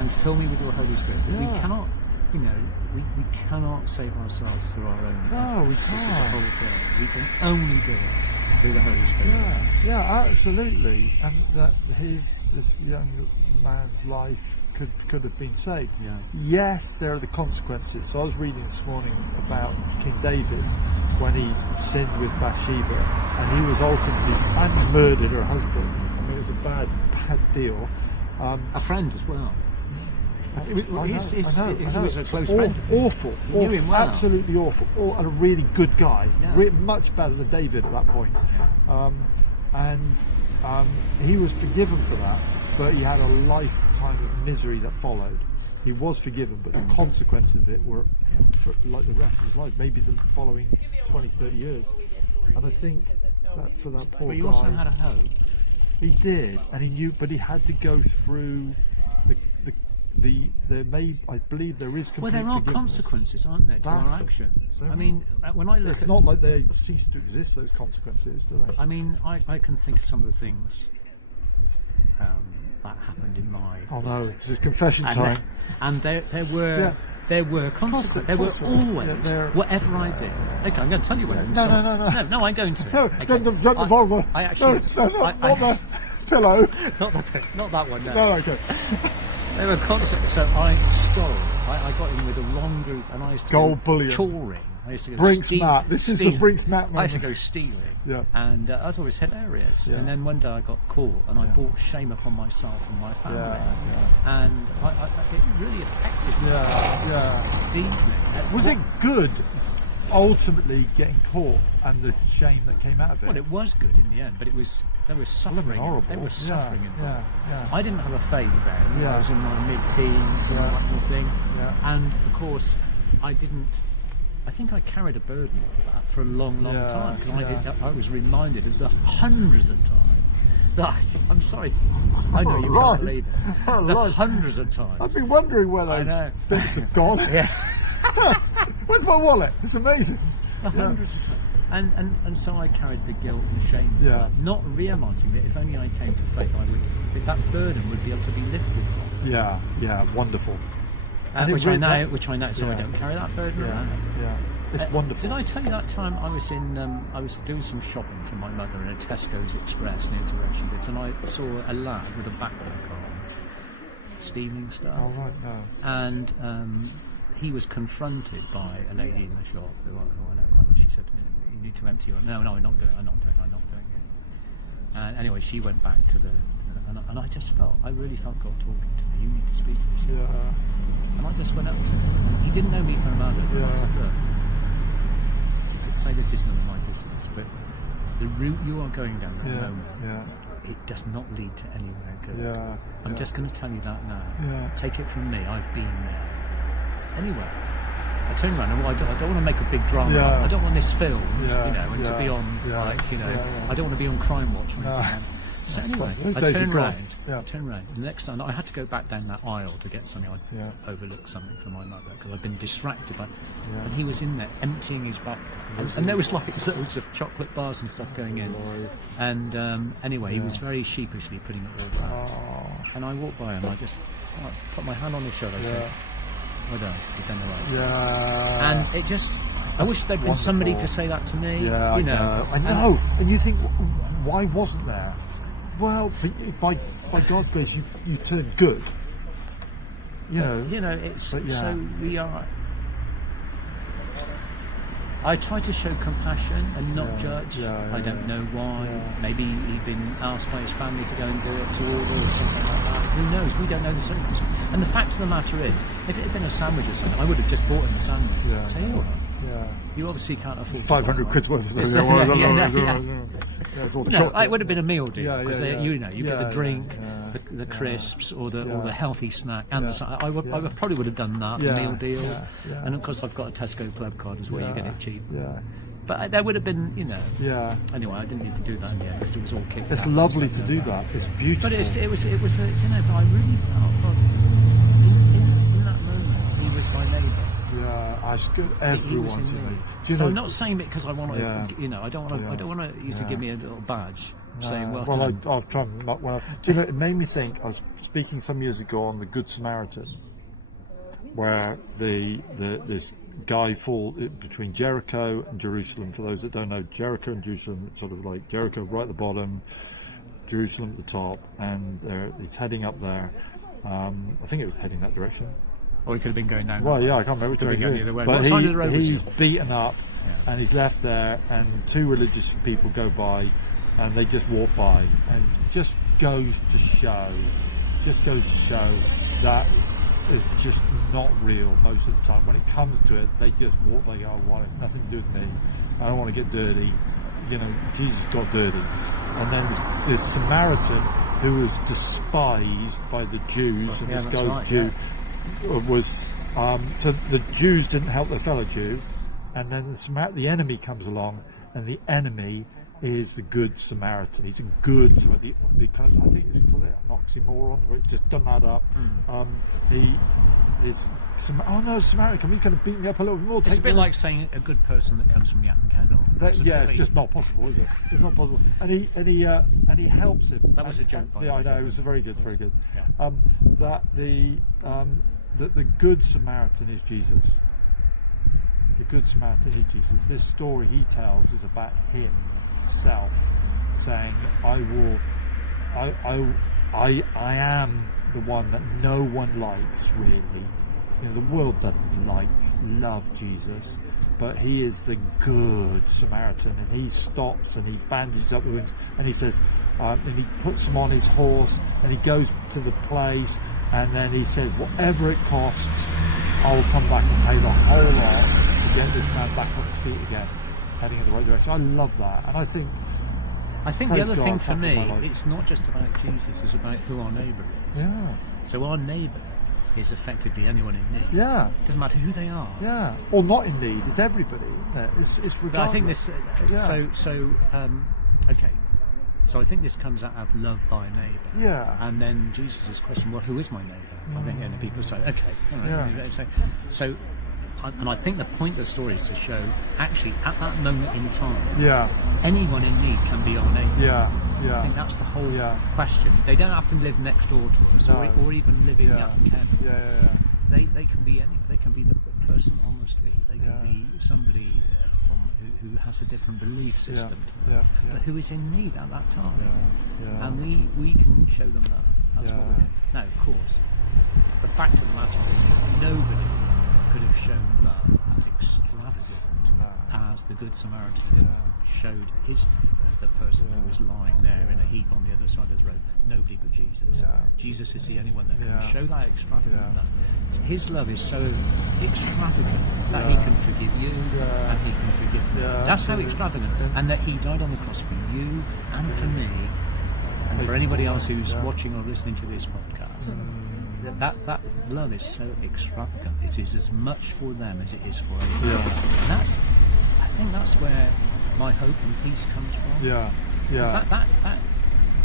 and fill me with your Holy Spirit. Yeah. We cannot, you know, we cannot save ourselves through our own No, we efforts. This is the can't. whole thing. We can only do it through the Holy Spirit. Yeah, absolutely. And that this young man's life could have been saved. Yeah. Yes, there are the consequences. So I was reading this morning about King David when he sinned with Bathsheba, and he was ultimately and murdered her husband. I mean, it was a bad deal. A friend as well. He was a close Aw- friend. Awful, You knew him well. absolutely awful, and a really good guy, Yeah. much better than David at that point. He was forgiven for that, but he had a lifetime of misery that followed. He was forgiven, but the consequences of it were for, like the rest of his life, maybe the following 20, 30 years. And I think that for that poor But he guy, also had a hope. he did, and he knew, but he had to go through I believe there is complete Well, there are forgiveness. consequences, aren't there, to our That's it. actions? There I mean, when I look It's at... not like they cease to exist, those consequences, do they? I mean, I can think of some of the things that happened in my... Oh no, it's confession time. And there were... There were consequences. There were always, whatever I did. Okay, I'm going to tell you what. No, No, I'm going to. No, Okay. don't the revolver. I actually... not the pillow. Not that one, no. No, okay. There were consequences. So I stole. I got in with a long group, and I used to Gold go bullion. touring. I used to go Brinks Matt. This is the Brinks Matt moment. I used to go stealing. Yeah. And I thought it was hilarious. Yeah. And then one day I got caught, and I brought shame upon myself and my family. And it really affected me deeply. Was it good, ultimately, getting caught and the shame that came out of it? Well, it was good in the end, but there was suffering. horrible. There was suffering involved. Yeah. I didn't have a faith then. Yeah. I was in my mid-teens and that kind of thing. Yeah. And of course, I think I carried a burden for that for a long time, because I was reminded of the hundreds of times that I'm sorry, I know you can't believe it. The hundreds of times. I've been wondering where those bits have gone. Where's my wallet? It's amazing. The hundreds of times. And so I carried the guilt and shame of that, not realising that if only I came to faith, that burden would be able to be lifted from. Yeah, wonderful. Which I know, so I don't carry that burden around. Yeah, it's wonderful. Did I tell you that time I was doing some shopping for my mother in a Tesco's Express near to where she lives, and I saw a lad with a backpack on, stealing stuff. Oh right, no. And he was confronted by a lady in the shop who I know quite well. She said, "You need to empty your..." No, I'm not doing it. And anyway, she went back to the... And I just really felt God talking to me. You need to speak to this young man. And I just went up to him. And he didn't know me from Adam. And I said, "Look, you could say this is none of my business, but the route you are going down at the moment, it does not lead to anywhere good. I'm just going to tell you that now. Take it from me, I've been there." Anyway, I turned around and I don't want to make a big drama. I don't want this filmed, and to be on, I don't want to be on Crime Watch or anything. So anyway, I turned round. The next time I had to go back down that aisle to get something. I overlooked something for my mother because I'd been distracted by. And he was in there emptying his back, and there was like loads of chocolate bars and stuff going in. And anyway, he was very sheepishly putting it all back. And I walked by him. I just put my hand on his shoulder. I said, "Well done, you've done the right thing." And it just. I wish there'd been somebody to say that to me. I know. And you think, why wasn't there? Well, by God's grace, you turned good. It's so we are. I try to show compassion and not judge. I don't know why. Maybe he'd been asked by his family to go and do it to order or something like that. Who knows? We don't know the circumstances. And the fact of the matter is, if it had been a sandwich or something, I would have just bought him a sandwich. Say, you obviously can't afford 500 quid's worth of No, it would have been a meal deal because you get the drink, the crisps, or the healthy snack, and I probably would have done that meal deal. And of course, I've got a Tesco Club card as well. You get it cheap. But there would have been, Anyway, I didn't need to do that in the end because it was all kicked. It's lovely to do that. It's beautiful. But it was but I really felt God in that moment. He was my neighbour. As good everyone to me. So I'm not saying it because I want to, I don't want you to give me a little badge. saying, well I done. was trying. Do you know? It made me think. I was speaking some years ago on the Good Samaritan, where this guy falls between Jericho and Jerusalem. For those that don't know, Jericho and Jerusalem, it's sort of like Jericho right at the bottom, Jerusalem at the top, and he's heading up there. I think it was heading that direction. Or he could have been going down. Well, yeah, I can't remember. Could have been going the other way. But What side of the road was he? he's beaten up, and he's left there, and two religious people go by, and they just walk by, and it just goes to show that it's just not real most of the time. When it comes to it, they just walk. They go, "Well, it's nothing to do with me. I don't want to get dirty." You know, Jesus got dirty, and then this Samaritan who was despised by the Jews, and this guy's Jew was. So the Jews didn't help their fellow Jew, and then the enemy comes along, and the enemy is the good Samaritan. He's a good, I think it's called an oxymoron, where it just doesn't add up. Samaritan, he's going to beat me up a little bit more. It's a bit like saying a good person that comes from Yatton Kennel. It's just not possible, is it? It's not possible. And he helps him. That was a joke, by the way. Yeah, I know. It was a very good. Yeah. That the good Samaritan is Jesus. The good Samaritan is Jesus. This story he tells is about himself saying, I am the one that no one likes, really. You know, the world doesn't love Jesus, but he is the good Samaritan, and he stops and he bandages up the wounds, and he says, and he puts him on his horse, and he goes to the place, and then he says, whatever it costs, I will come back and pay the whole lot to get this man back on his feet again, heading in the right direction. I love that, and I think the other thing for me, it's not just about Jesus, it's about who our neighbour is. Yeah. So our neighbour is effectively anyone in need. Yeah. It doesn't matter who they are. Yeah. Or not in need. It's everybody. Isn't it? It's regardless. But I think this. Okay. So I think this comes out of love thy neighbour. Yeah. And then Jesus' question, well, who is my neighbour? I think people say, okay. Yeah. So, and I think the point of the story is to show, actually, at that moment in time, anyone in need can be our neighbour. Yeah. Yeah. I think that's the whole question. They don't have to live next door to us, or even live in Yatton Kennel. Yeah. They can be any. They can be the person on the street. They can be somebody who has a different belief system, but who is in need at that time. And we can show them that. That's what we do. Now, of course, the fact of the matter is nobody could have shown love as extravagant as the Good Samaritan showed his neighbour, the person who was lying there in a heap on the other side of the road. Nobody but Jesus. Jesus is the only one that can show that extravagant love. So his love is so extravagant that he can forgive you and he can forgive me. That's how extravagant. And that he died on the cross for you and for me and for anybody else who's watching or listening to this podcast. That love is so extravagant. It is as much for them as it is for anyone else. And I think that's where my hope and peace comes from. That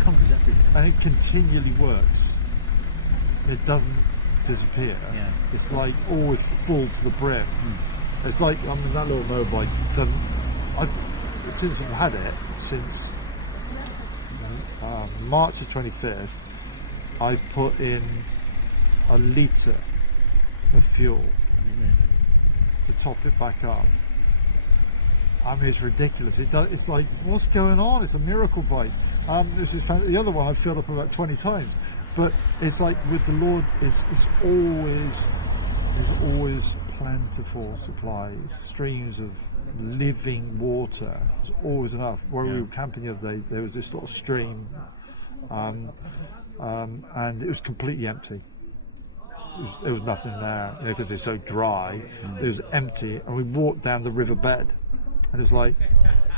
conquers everything. And it continually works. It doesn't disappear. It's like always full to the brim. It's like, that little motorbike since I've had it since March the 25th, I've put in a litre of fuel to top it back up. I mean, it's ridiculous. It's like, what's going on? It's a miracle bike. The other one I've filled up about 20 times. But it's like with the Lord, there's always plentiful supplies, streams of living water. It's always enough. Where we were camping the other day, there was this little stream, and it was completely empty. There was nothing there because it's so dry. It was empty, and we walked down the riverbed, and it's like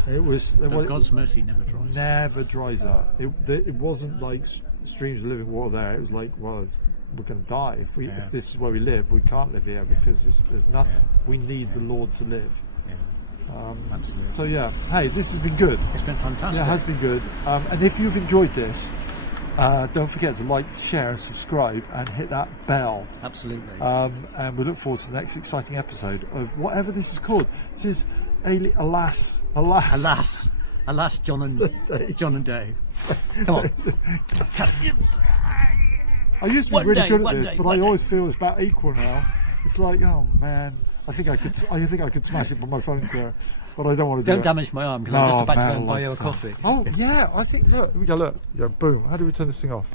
God's mercy never dries. Never dries up. It wasn't like streams of living water there. It was like, well, we're going to die if this is where we live. We can't live here because there's nothing. We need the Lord to live. Absolutely. So hey, this has been good. It's been fantastic. Yeah, it has been good. And if you've enjoyed this, don't forget to like, share and subscribe and hit that bell. Absolutely. And we look forward to the next exciting episode of whatever this is called. This is alas, Alas, Jon and Dave. Come on. I used to be One really day, good one at this, day, but one I day. always feel it's about equal now. It's like, oh man, I think I could smash it with my phone, sir, but I don't want to do Don't it. damage my arm because I'm just Oh, about to man, go and buy I you a like coffee. Oh yeah, I think look, we go look. Yeah, boom. How do we turn this thing off?